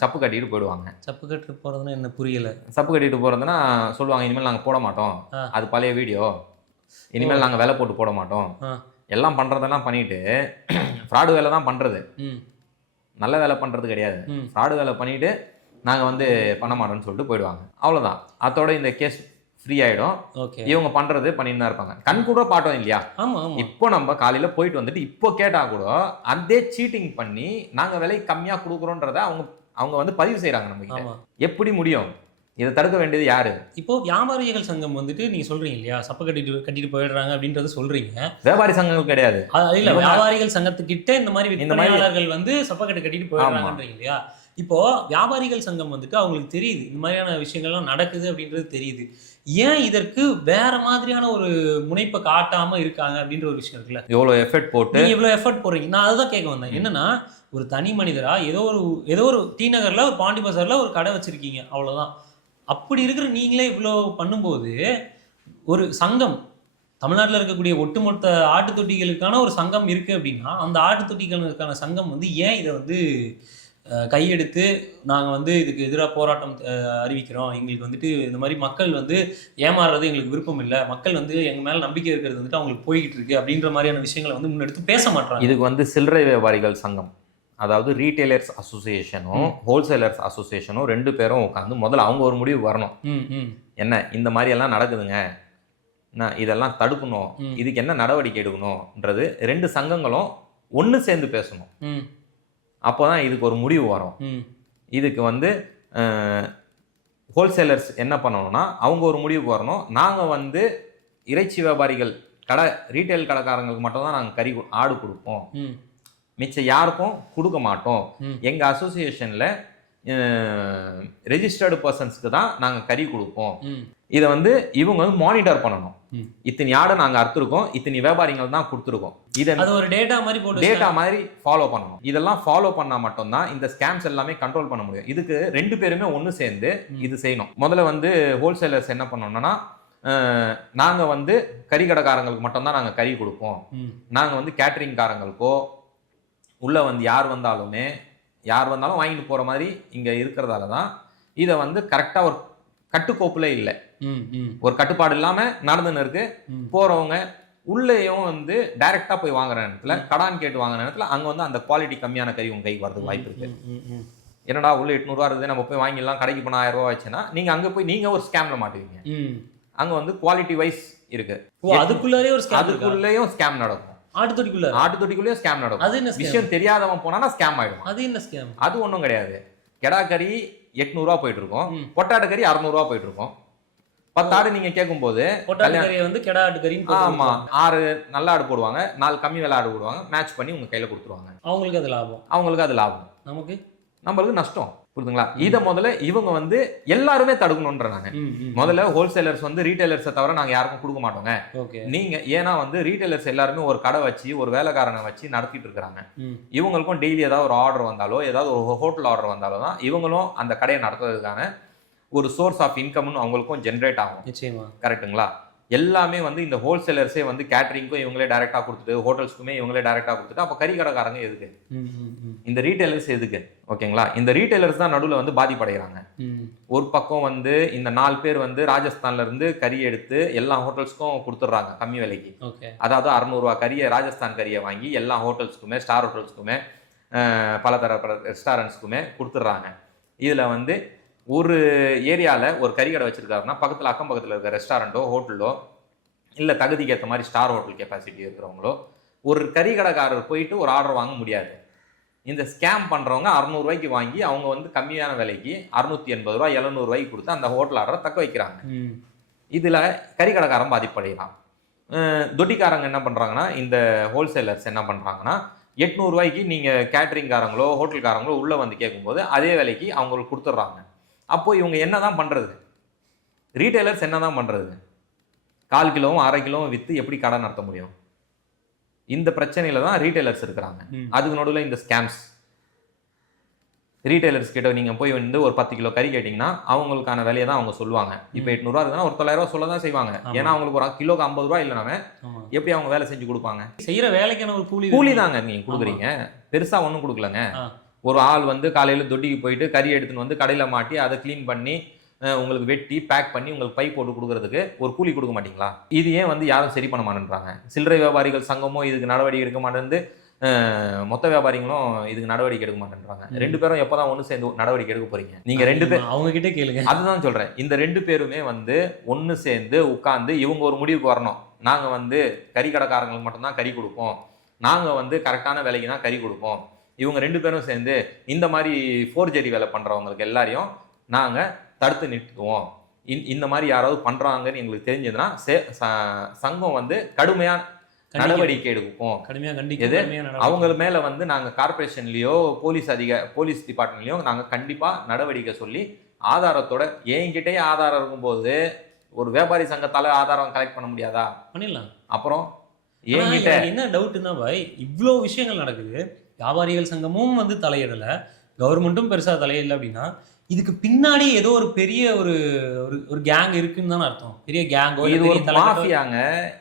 சப்பு கட்டிட்டு போயிடுவாங்க. சப்பு கட்டிட்டு போகிறதுனா என்ன புரியலை? சப்பு கட்டிட்டு போகிறதுனா சொல்லுவாங்க, இனிமேல் நாங்கள் போட மாட்டோம், அது பழைய வீடியோ, இனிமேல் நாங்கள் வேலை போட்டு போட மாட்டோம், எல்லாம் பண்ணுறதெல்லாம் பண்ணிட்டு ஃப்ராடு வேலை தான் பண்ணுறது, நல்ல வேலை பண்ணுறது கிடையாது. ஃப்ராடு வேலை பண்ணிட்டு நாங்கள் வந்து பண்ண மாட்டோம்னு சொல்லிட்டு போயிடுவாங்க. அவ்வளோதான், அதோட இந்த கேஸ் ஃப்ரீ ஆகிடும். இவங்க பண்ணுறது பண்ணிட்டு தான் இருப்பாங்க. கண் கூட பாட்டோம் இல்லையா? இப்போ நம்ம காலையில் போயிட்டு வந்துட்டு இப்போ கேட்டால் கூட அதே சீட்டிங் பண்ணி நாங்கள் விலை கம்மியாக கொடுக்குறோன்றத அவங்க வந்து பதிவு செய்கிறாங்க நம்ம. எப்படி முடியும்? இதை தடுக்க வேண்டியது யாரு? இப்போ வியாபாரிகள் சங்கம் வந்துட்டு நீங்க சொல்றீங்க இல்லையா, சப்ப கட்டிட்டு போயிடுறாங்க அப்படின்றத சொல்றீங்க. வியாபாரி சங்கங்கள் கிடையாது. இல்ல, வியாபாரிகள் சங்கத்துக்கிட்ட இந்த மாதிரி விற்பனையாளர்கள் வந்து சப்பக்கட்டு கட்டிட்டு போயிடுறாங்கன்றீங்க இல்லையா? இப்போது வியாபாரிகள் சங்கம் வந்துட்டு அவங்களுக்கு தெரியுது இந்த மாதிரியான விஷயங்கள்லாம் நடக்குது அப்படின்றது தெரியுது. ஏன் இதற்கு வேற மாதிரியான ஒரு முனைப்பை காட்டாமல் இருக்காங்க அப்படின்ற ஒரு விஷயம் இருக்குல்ல. எவ்வளோ எஃபர்ட் போட்டு நீங்கள் இவ்வளோ எஃபர்ட் போடுறீங்க. நான் அதுதான் கேட்க வந்தேன். என்னன்னா ஒரு தனி மனிதராக ஏதோ ஒரு டி நகரில் ஒரு பாண்டி பசாரில் ஒரு கடை வச்சுருக்கீங்க, அவ்வளோதான். அப்படி இருக்கிற நீங்களே இவ்வளோ பண்ணும்போது ஒரு சங்கம் தமிழ்நாட்டில் இருக்கக்கூடிய ஒட்டுமொத்த ஆட்டுத்தொட்டிகளுக்கான ஒரு சங்கம் இருக்குது அப்படின்னா அந்த ஆட்டுத்தொட்டிகளுக்கான சங்கம் வந்து ஏன் இதை வந்து கையெடுத்து நாங்கள் வந்து இதுக்கு எதிராக போராட்டம் அறிவிக்கிறோம், எங்களுக்கு வந்துட்டு இந்த மாதிரி மக்கள் வந்து ஏமாறுறது எங்களுக்கு விருப்பம் இல்லை, மக்கள் வந்து எங்கள் மேலே நம்பிக்கை இருக்கிறது வந்துட்டு அவங்களுக்கு போய்கிட்டு இருக்கு அப்படின்ற மாதிரியான விஷயங்களை வந்து முன்னெடுத்து பேச மாட்டாங்க. இதுக்கு வந்து சில்லறை வியாபாரிகள் சங்கம், அதாவது ரீட்டைலர்ஸ் அசோசியேஷனும் ஹோல்சேலர்ஸ் அசோசியேஷனும் 2 பேரும் உட்காந்து முதல்ல அவங்க ஒரு முடிவு வரணும். என்ன இந்த மாதிரி எல்லாம் நடக்குதுங்க, இதெல்லாம் தடுக்கணும், இதுக்கு என்ன நடவடிக்கை எடுக்கணும்ன்றது 2 சங்கங்களும் ஒன்று சேர்ந்து பேசணும். அப்போதான் இதுக்கு ஒரு முடிவு வரும். இதுக்கு வந்து ஹோல்சேலர்ஸ் என்ன பண்ணணும்னா அவங்க ஒரு முடிவுக்கு வரணும். நாங்கள் வந்து இறைச்சி வியாபாரிகள் ரீட்டைல் கடைக்காரங்களுக்கு மட்டும் தான் நாங்கள் ஆடு கொடுப்போம், மிச்சம் யாருக்கும் கொடுக்க மாட்டோம். எங்கள் அசோசியேஷனில் ரெஜிஸ்டர்டு பர்சன்ஸ்க்கு தான் நாங்கள் கறி கொடுப்போம். இதை வந்து இவங்க வந்து மானிட்டர் பண்ணணும். இத்தனை ஆடை நாங்கள் அறுத்துருக்கோம், இத்தனை வியாபாரிகள் தான் கொடுத்துருக்கோம், இதை ஒரு டேட்டா மாதிரி ஃபாலோ பண்ணணும். இதெல்லாம் ஃபாலோ பண்ணால் மட்டும்தான் இந்த ஸ்கேம்ஸ் எல்லாமே கண்ட்ரோல் பண்ண முடியும். இதுக்கு 2 பேருமே ஒன்று சேர்ந்து இது செய்யணும். முதல்ல வந்து ஹோல்சேலர்ஸ் என்ன பண்ணணும்னா நாங்கள் வந்து கறி கடைக்காரங்களுக்கு மட்டும்தான் நாங்கள் கறி கொடுப்போம், நாங்கள் வந்து கேட்டரிங்காரங்களுக்கோ உள்ளே வந்து யார் வந்தாலும் வாங்கிட்டு போகிற மாதிரி இங்கே இருக்கிறதால தான் இதை வந்து கரெக்டாக ஒரு கட்டுக்கோப்பில் இல்லை, ஒரு கட்டுப்பாடு இல்லாமல் நடந்துன்னு இருக்கு. போகிறவங்க உள்ளேயும் வந்து டைரெக்டாக போய் வாங்குற நேரத்தில் கடான் கேட்டு வாங்குற நேரத்தில் அங்கே வந்து அந்த குவாலிட்டி கம்மியான கறி உங்கள் கைக்கு வரதுக்கு வாய்ப்பு இருக்கு. என்னடா உள்ள 800 ரூபா இருக்குது, நம்ம போய் வாங்கிடலாம், கடைக்கு போனால் 1000 ரூபா ஆச்சுன்னா நீங்கள் அங்கே போய் நீங்கள் ஒரு ஸ்கேமில் மாட்டுவீங்க. அங்கே வந்து குவாலிட்டி வைஸ் இருக்கு, அதுக்குள்ளேயும் ஸ்கேம் நடக்கும். ஆட்டுத்தொட்டிக்குள்ளேயும் ஸ்கேம் நடக்கும். விஷயம் தெரியாதவன் போனா ஸ்கேம் ஆயிடும். அது என்ன ஸ்கேம்? அது ஒன்றும் கிடையாது. கெடா கறி 800 ரூபா போயிட்டு இருக்கும், பொட்டாட்டு கறி 600 ரூபா போயிட்டு இருக்கும். 10 ஆடு நீங்க கேட்கும் போது ஆமா 6 நல்ல ஆடு போடுவாங்க, 4 கம்மி விலை ஆடு போடுவாங்க, மேட்ச் பண்ணி உங்க கையில கொடுத்துருவாங்க. அவங்களுக்கு அது லாபம், நம்மளுக்கு நஷ்டம். புரியுதுங்களா? இதை முதல்ல இவங்க வந்து எல்லாருமே தடுக்கணும்ன்றாங்க. முதல்ல ஹோல்சேலர்ஸ் வந்து ரீட்டைலர்ஸை தவிர நாங்கள் யாருக்கும் கொடுக்க மாட்டோங்க. நீங்க ஏன்னா வந்து ரீட்டைலர்ஸ் எல்லாருமே ஒரு கடை வச்சு ஒரு வேலைக்காரனை வச்சு நடத்திட்டு இருக்கிறாங்க. இவங்களுக்கும் டெய்லி ஏதாவது ஒரு ஆர்டர் வந்தாலோ ஏதாவது ஒரு ஹோட்டல் ஆர்டர் வந்தாலோ தான் இவங்களும் அந்த கடையை நடத்துறதுக்கான ஒரு சோர்ஸ் ஆஃப் இன்கம்னு அவங்களுக்கும் ஜென்ரேட் ஆகும். நிச்சயமா, கரெக்டுங்களா? எல்லாமே வந்து இந்த ஹோல்சேலர்ஸே வந்து கேட்டரிங்க்கும் இவங்களே டைரெக்டாக கொடுத்துட்டு ஹோட்டல்ஸ்க்குமே இவங்களே டைரெக்டாக கொடுத்துட்டு அப்போ கறி கடைக்காரங்க எதுக்கு? இந்த ரீட்டைலர்ஸ் எதுக்கு? ஓகேங்களா? இந்த ரீட்டைலர்ஸ் தான் நடுவில் வந்து பாதிப்படைகிறாங்க. ஒரு பக்கம் வந்து இந்த 4 பேர் வந்து ராஜஸ்தான்ல இருந்து கறி எடுத்து எல்லா ஹோட்டல்ஸ்க்கும் கொடுத்துட்றாங்க கம்மி விலைக்கு. அதாவது 600 ரூபா கறியை ராஜஸ்தான் கறியை வாங்கி எல்லா ஹோட்டல்ஸ்க்குமே ஸ்டார் ஹோட்டல்ஸ்க்குமே பலதரப்பட்ட ரெஸ்டாரண்ட்ஸ்க்குமே கொடுத்துட்றாங்க. இதில் வந்து ஒரு ஏரியாவில் ஒரு கறி கடை வச்சிருக்காருன்னா பக்கத்தில் அக்கம் பக்கத்தில் இருக்கிற ரெஸ்டாரண்ட்டோ ஹோட்டலோ இல்லை தகுதிக்கு ஏற்ற மாதிரி ஸ்டார் ஹோட்டல் கெப்பாசிட்டி இருக்கிறவங்களோ ஒரு கறி கடைக்காரர் போயிட்டு ஒரு ஆர்டர் வாங்க முடியாது. இந்த ஸ்கேம் பண்ணுறவங்க 600 ரூபாய்க்கு வாங்கி அவங்க வந்து கம்மியான விலைக்கு 680 ரூபா 700 ரூபாய்க்கு கொடுத்து அந்த ஹோட்டல் ஆர்டரை தக்க வைக்கிறாங்க. இதில் கறி கடைக்காரன் பாதிப்படைகிறான். தொட்டிக்காரங்க என்ன பண்ணுறாங்கன்னா இந்த ஹோல்சேலர்ஸ் என்ன பண்ணுறாங்கன்னா 800 ரூபாய்க்கு நீங்கள் கேட்டரிங்காரங்களோ ஹோட்டல்காரங்களோ உள்ளே வந்து கேட்கும்போது அதே விலைக்கு அவங்களுக்கு கொடுத்துட்றாங்க. அப்போ இவங்க என்ன தான் பண்ணுறது? ரீட்டைலர்ஸ் என்ன தான் பண்ணுறது? 1/4 கிலோவும் 1/2 கிலோவும் விற்று எப்படி கடை நடத்த முடியும்? இந்த பிரச்சனையில தான் ரீட்டைலர்ஸ் இருக்கிறாங்க. அதுக்கு நடுவில் இந்த ஸ்கேம்ஸ். ரீட்டைலர்ஸ் கிட்ட நீங்கள் போய் வந்து ஒரு 10 கிலோ கறி கேட்டிங்கன்னா அவங்களுக்கான விலையை தான் அவங்க சொல்லுவாங்க. இப்போ 800 ரூபா இருக்குன்னா ஒரு 900 ரூபா சொல்ல தான் செய்வாங்க. ஏன்னா அவங்களுக்கு ஒரு கிலோக்கு 50 ரூபா இல்லைனாவே எப்படி அவங்க வேலை செஞ்சு கொடுப்பாங்க? செய்கிற வேலைக்கான ஒரு கூலி தாங்க நீங்கள் கொடுக்குறீங்க, பெருசாக ஒன்றும் கொடுக்கலங்க. ஒரு ஆள் வந்து காலையில் தொட்டிக்கு போயிட்டு கறி எடுத்துன்னு வந்து கடையில் மாட்டி அதை க்ளீன் பண்ணி உங்களுக்கு வெட்டி பேக் பண்ணி உங்களுக்கு பை போட்டு கொடுக்கறதுக்கு ஒரு கூலி கொடுக்க மாட்டீங்களா? இது ஏன் வந்து யாரும் சரி பண்ண மாட்டேன்றாங்க? சில்லறை வியாபாரிகள் சங்கமும் இதுக்கு நடவடிக்கை எடுக்க மாட்டேன்னு, மொத்த வியாபாரிகளும் இதுக்கு நடவடிக்கை எடுக்க மாட்டேன்றாங்க. 2 பேரும் எப்போதான் ஒன்று சேர்ந்து நடவடிக்கை எடுக்க போறீங்க? நீங்க 2 பேர் அவங்க கிட்டே கேளுங்க. அதுதான் சொல்றேன். இந்த 2 பேருமே வந்து ஒன்று சேர்ந்து உட்கார்ந்து இவங்க ஒரு முடிவுக்கு வரணும். நாங்கள் வந்து கறி கடைக்காரங்களுக்கு மட்டும்தான் கறி கொடுப்போம், நாங்கள் வந்து கரெக்டான விலைக்கு தான் கறி கொடுப்போம். இவங்க 2 பேரும் சேர்ந்து இந்த மாதிரி ஃபோர்ஜரி வேலை பண்ணுறவங்களுக்கு எல்லாரையும் நாங்கள் தடுத்து நிறுத்துவோம். இந்த மாதிரி யாராவது பண்ணுறாங்கன்னு எங்களுக்கு தெரிஞ்சதுன்னா சங்கம் வந்து நடவடிக்கை எடுப்போம். கடுமையா எது கண்டிக்க அவங்க மேல வந்து நாங்க கார்பரேஷன்லயோ போலீஸ் டிபார்ட்மெண்ட்லயோ நாங்க கண்டிப்பா நடவடிக்கை சொல்லி ஆதாரத்தோட, என்கிட்டயே ஆதாரம் இருக்கும்போது ஒரு வியாபாரி சங்கத்தால ஆதாரம் கலெக்ட் பண்ண முடியாதா? பண்ணிடலாம். அப்புறம் ஆனா என்கிட்ட எனக்கு என்ன டவுட்னா பாய், இவ்வளோ விஷயங்கள் நடக்குது, வியாபாரிகள் சங்கமும் வந்து தலையிடலை, கவர்மெண்ட்டும் பெருசா தலையிடல அப்படின்னா இதுக்கு பின்னாடி ஏதோ ஒரு பெரிய ஒரு ஒரு கேங் இருக்குன்னு தானே அர்த்தம். பெரிய கேங்கோ இது ஒரு மாஃபியாங்க,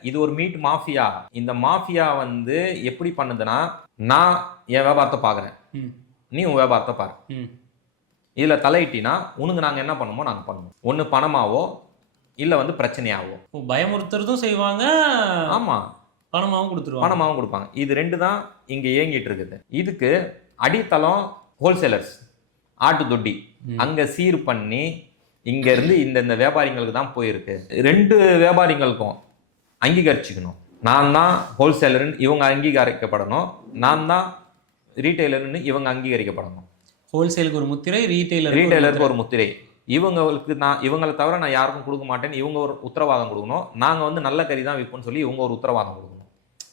இது ஒரு மீட் மாஃபியா. இந்த மாஃபியா வந்து எப்படி பண்ணுதுன்னா, நான் என் வியாபாரத்தை பாக்குறேன், நீ உன் வியாபாரத்தை பாரு, இதுல தலையிட்டினா உனக்கு நாங்க என்ன பண்ணுமோ நாங்க பண்ணுவோம். ஒண்ணு பணமாவோ இல்ல வந்து பிரச்சனையாவோ. பயமுறுத்துறதும் செய்வாங்க. ஆமா, பணமாவும் கொடுத்துருவாங்க, பணமாவும் கொடுப்பாங்க. இது ரெண்டு தான் இங்க இயங்கிட்டு இருக்குது. இதுக்கு அடித்தளம் ஹோல்சேலர்ஸ், ஆட்டு தொட்டி. அங்க சீர் பண்ணி இங்க இருந்து இந்த வியாபாரிகளுக்கு தான் போயிருக்கு. ரெண்டு வியாபாரிகளுக்கும் அங்கீகரிச்சுக்கணும். நான் தான் ஹோல்சேலர்னு இவங்க அங்கீகரிக்கப்படணும், நான் தான் ரீட்டைலர்னு இவங்க அங்கீகரிக்கப்படணும். ஹோல்சேலுக்கு ஒரு முத்திரை, ரீட்டைலருக்கு ஒரு முத்திரை. இவங்களுக்கு இவங்களை தவிர நான் யாருக்கும் கொடுக்க மாட்டேன்னு இவங்க ஒரு உத்தரவாதம் கொடுக்கணும். நாங்க வந்து நல்ல கறி தான் விற்போம்னு சொல்லி இவங்க ஒரு உத்தரவாதம் கொடுக்கணும்.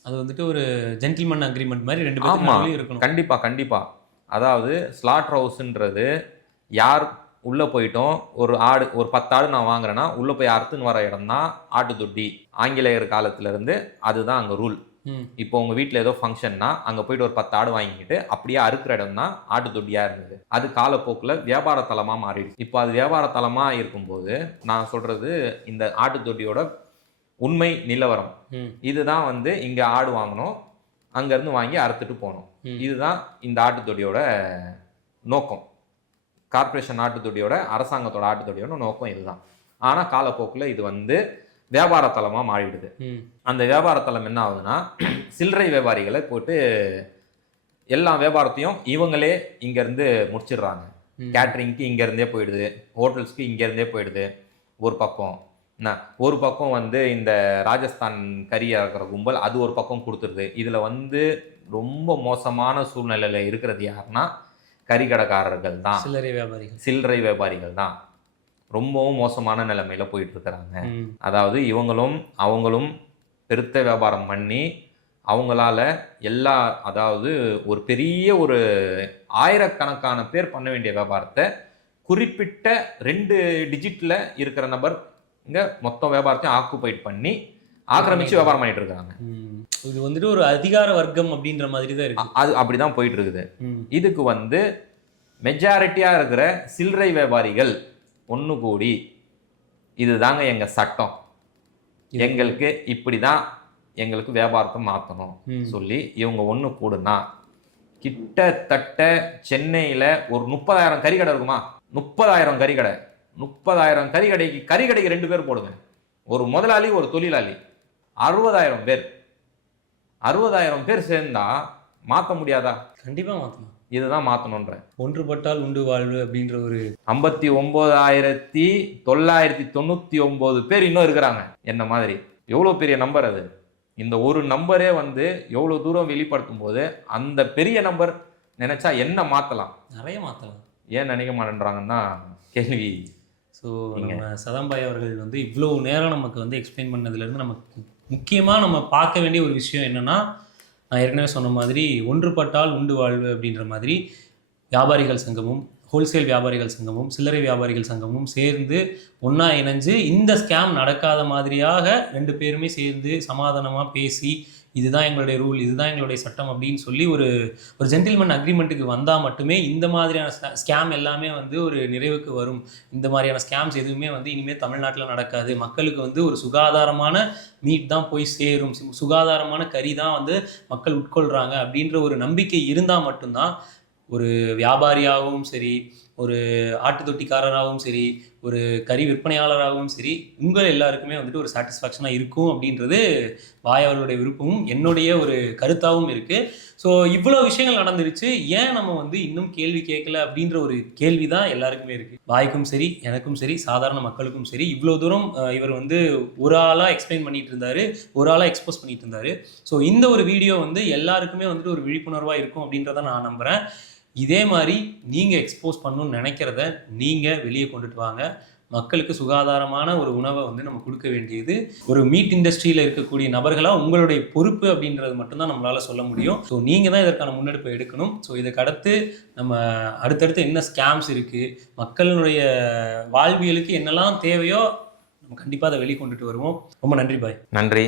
அது வந்துட்டு ஒரு ஜென்டில்மேன் அக்ரிமெண்ட் மாதிரி ரெண்டு பேரும் இருக்கணும். கண்டிப்பா கண்டிப்பா. அதாவது ஸ்லாட்டர் ஹவுஸ்ன்றது, யார் உள்ள போயிட்டோம், ஒரு 10 ஆடு நான் வாங்குறேன்னா உள்ள போய் அறுத்துன்னு வர இடம் தான் ஆட்டு தொட்டி. ஆங்கிலேயர் காலத்துல இருந்து அதுதான் அங்க ரூல். இப்போ உங்க வீட்டுல ஏதோ ஃபங்க்ஷன்னா அங்க போயிட்டு ஒரு 10 ஆடு வாங்கிக்கிட்டு அப்படியே அறுக்கிற இடம் தான் ஆட்டு தொட்டியா இருந்தது. அது காலப்போக்கில் வியாபார தலமா மாறிடுச்சு. இப்போ அது வியாபார தலமா இருக்கும்போது நான் சொல்றது இந்த ஆட்டு தொட்டியோட உண்மை நிலவரம் இதுதான். வந்து இங்க ஆடு வாங்கணும், அங்க இருந்து வாங்கி அறுத்துட்டு போகணும். இதுதான் இந்த ஆட்டு தொட்டியோட நோக்கம். கார்பரேஷன் ஆட்டு தொட்டியோட, அரசாங்கத்தோட ஆட்டு தொட்டியோட நோக்கம் இதுதான். ஆனா காலப்போக்கில் இது வந்து வியாபார தலமா மாறிடுது. அந்த வியாபார தலம் என்ன ஆகுதுன்னா, சில்லறை வியாபாரிகளை போட்டு எல்லா வியாபாரத்தையும் இவங்களே இங்க இருந்து முடிச்சிடுறாங்க. கேட்டரிங்க்கு இங்க இருந்தே போயிடுது, ஹோட்டல்ஸ்க்கு இங்க இருந்தே போயிடுது. ஒரு பக்கம் வந்து இந்த ராஜஸ்தான் கறியா இருக்கிற கும்பல் அது ஒரு பக்கம் கொடுத்துருது. இதுல வந்து ரொம்ப மோசமான சூழ்நிலையில இருக்கிறது யாருன்னா கறிக்கடைக்காரர்கள் தான், சில்லறை வியாபாரிகள் தான் ரொம்பவும் மோசமான நிலைமையில போயிட்டு இருக்கிறாங்க. அதாவது அவங்களும் பெருத்த வியாபாரம் பண்ணி அவங்களால அதாவது ஒரு பெரிய ஒரு ஆயிரக்கணக்கான பேர் பண்ண வேண்டிய வியாபாரத்தை குறிப்பிட்ட 2 டிஜிட்ல இருக்கிற நபர் இங்க மொத்தம் வியாபாரத்தையும் ஆக்குபைட் பண்ணி ஆக்கிரமிச்சு வியாபாரம் பண்ணிட்டு இருக்காங்க. இது வந்துட்டு ஒரு அதிகார வர்க்கம் அப்படின்ற மாதிரி தான் இருக்கு. அது அப்படிதான் போயிட்டு இருக்குது. இதுக்கு வந்து மெஜாரிட்டியா இருக்கிற சில்லறை வியாபாரிகள் ஒன்று கூடி இதுதாங்க எங்க சட்டம், எங்களுக்கு இப்படிதான் எங்களுக்கு வியாபாரத்தை மாற்றணும் சொல்லி இவங்க ஒன்று கூடுனா கிட்டத்தட்ட சென்னையில் ஒரு 30,000 கறிக்கடை இருக்குமா? 30,000 கறிக்கடை. 30,000 கறிக்கடைக்கு 2 பேர் போடுங்க. ஒரு முதலாளி ஒரு தொழிலாளி, 60,000 பேர். 60,000 பேர் சேர்ந்தா மாற்ற முடியாதா? கண்டிப்பா மாற்றணும். இதுதான் மாற்றணுன்ற. ஒன்றுபட்டால் உண்டு வாழ்வு அப்படின்ற ஒரு 59,999 பேர் இன்னும் இருக்கிறாங்க என்ன மாதிரி. எவ்வளோ பெரிய நம்பர் அது. இந்த ஒரு நம்பரே வந்து எவ்வளோ தூரம் வெளிப்படுத்தும் போது அந்த பெரிய நம்பர் நினைச்சா என்ன மாற்றலாம், நிறைய மாற்றலாம். ஏன் நினைக்க மாட்டேன்றாங்கன்னா கேள்வி. ஸோ நம்ம சதாம்பாய் அவர்கள் வந்து இவ்வளோ நேரம் நமக்கு வந்து எக்ஸ்பிளைன் பண்ணதுலேருந்து நமக்கு முக்கியமாக நம்ம பார்க்க வேண்டிய ஒரு விஷயம் என்னென்னா, நான் ஏற்கனவே சொன்ன மாதிரி ஒன்றுபட்டால் உண்டு வாழ்வு அப்படின்ற மாதிரி வியாபாரிகள் சங்கமும் ஹோல்சேல் வியாபாரிகள் சங்கமும் சில்லறை வியாபாரிகள் சங்கமும் சேர்ந்து ஒன்றா இணைஞ்சு இந்த ஸ்கேம் நடக்காத மாதிரியாக 2 பேருமே சேர்ந்து சமாதானமாக பேசி இதுதான் எங்களுடைய ரூல், இதுதான் எங்களுடைய சட்டம் அப்படின்னு சொல்லி ஒரு ஜென்டில்மேன் அக்ரிமெண்ட்டுக்கு வந்தால் மட்டுமே இந்த மாதிரியான ஸ்கேம் எல்லாமே வந்து ஒரு நிறைவுக்கு வரும். இந்த மாதிரியான ஸ்கேம்ஸ் எதுவுமே வந்து இனிமேல் தமிழ்நாட்டில் நடக்காது. மக்களுக்கு வந்து ஒரு சுகாதாரமான மீட் தான் போய் சேரும், சுகாதாரமான கறி தான் வந்து மக்கள் உட்கொள்கிறாங்க அப்படின்ற ஒரு நம்பிக்கை இருந்தால் மட்டும்தான் ஒரு வியாபாரியாகவும் சரி, ஒரு ஆட்டு தொட்டிக்காரராகவும் சரி, ஒரு கறி விற்பனையாளராகவும் சரி, உங்கள் எல்லாருக்குமே வந்துட்டு ஒரு சாட்டிஸ்ஃபேக்ஷனாக இருக்கும் அப்படின்றது பாய் அவர்களுடைய விருப்பமும் என்னுடைய ஒரு கருத்தாகவும் இருக்குது. ஸோ இவ்வளோ விஷயங்கள் நடந்துருச்சு, ஏன் நம்ம வந்து இன்னும் கேள்வி கேட்கல அப்படின்ற ஒரு கேள்வி தான் எல்லாருக்குமே இருக்குது. பாய்க்கும் சரி, எனக்கும் சரி, சாதாரண மக்களுக்கும் சரி. இவ்வளோ தூரம் இவர் வந்து ஒரு ஆளாக எக்ஸ்பிளைன் பண்ணிட்டு இருந்தார், ஒரு ஆளாக எக்ஸ்போஸ் பண்ணிட்டு இருந்தார். ஸோ இந்த ஒரு வீடியோ வந்து எல்லாருக்குமே வந்துட்டு ஒரு விழிப்புணர்வாக இருக்கும் அப்படின்றத நான் நம்புகிறேன். இதே மாதிரி நீங்கள் எக்ஸ்போஸ் பண்ணணும்னு நினைக்கிறத நீங்கள் வெளியே கொண்டுட்டு வாங்க. மக்களுக்கு சுகாதாரமான ஒரு உணவை வந்து நம்ம கொடுக்க வேண்டியது ஒரு மீட் இண்டஸ்ட்ரியில் இருக்கக்கூடிய நபர்களாக உங்களுடைய பொறுப்பு அப்படின்றது மட்டும்தான் நம்மளால் சொல்ல முடியும். ஸோ நீங்கள் தான் இதற்கான முன்னெடுப்பை எடுக்கணும். ஸோ இதுக்கு அடுத்து நம்ம அடுத்தடுத்து என்ன ஸ்கேம்ஸ் இருக்குது, மக்களுடைய வாழ்வியலுக்கு என்னெல்லாம் தேவையோ நம்ம கண்டிப்பாக அதை வெளிக்கொண்டுட்டு வருவோம். ரொம்ப நன்றி பாய். நன்றி.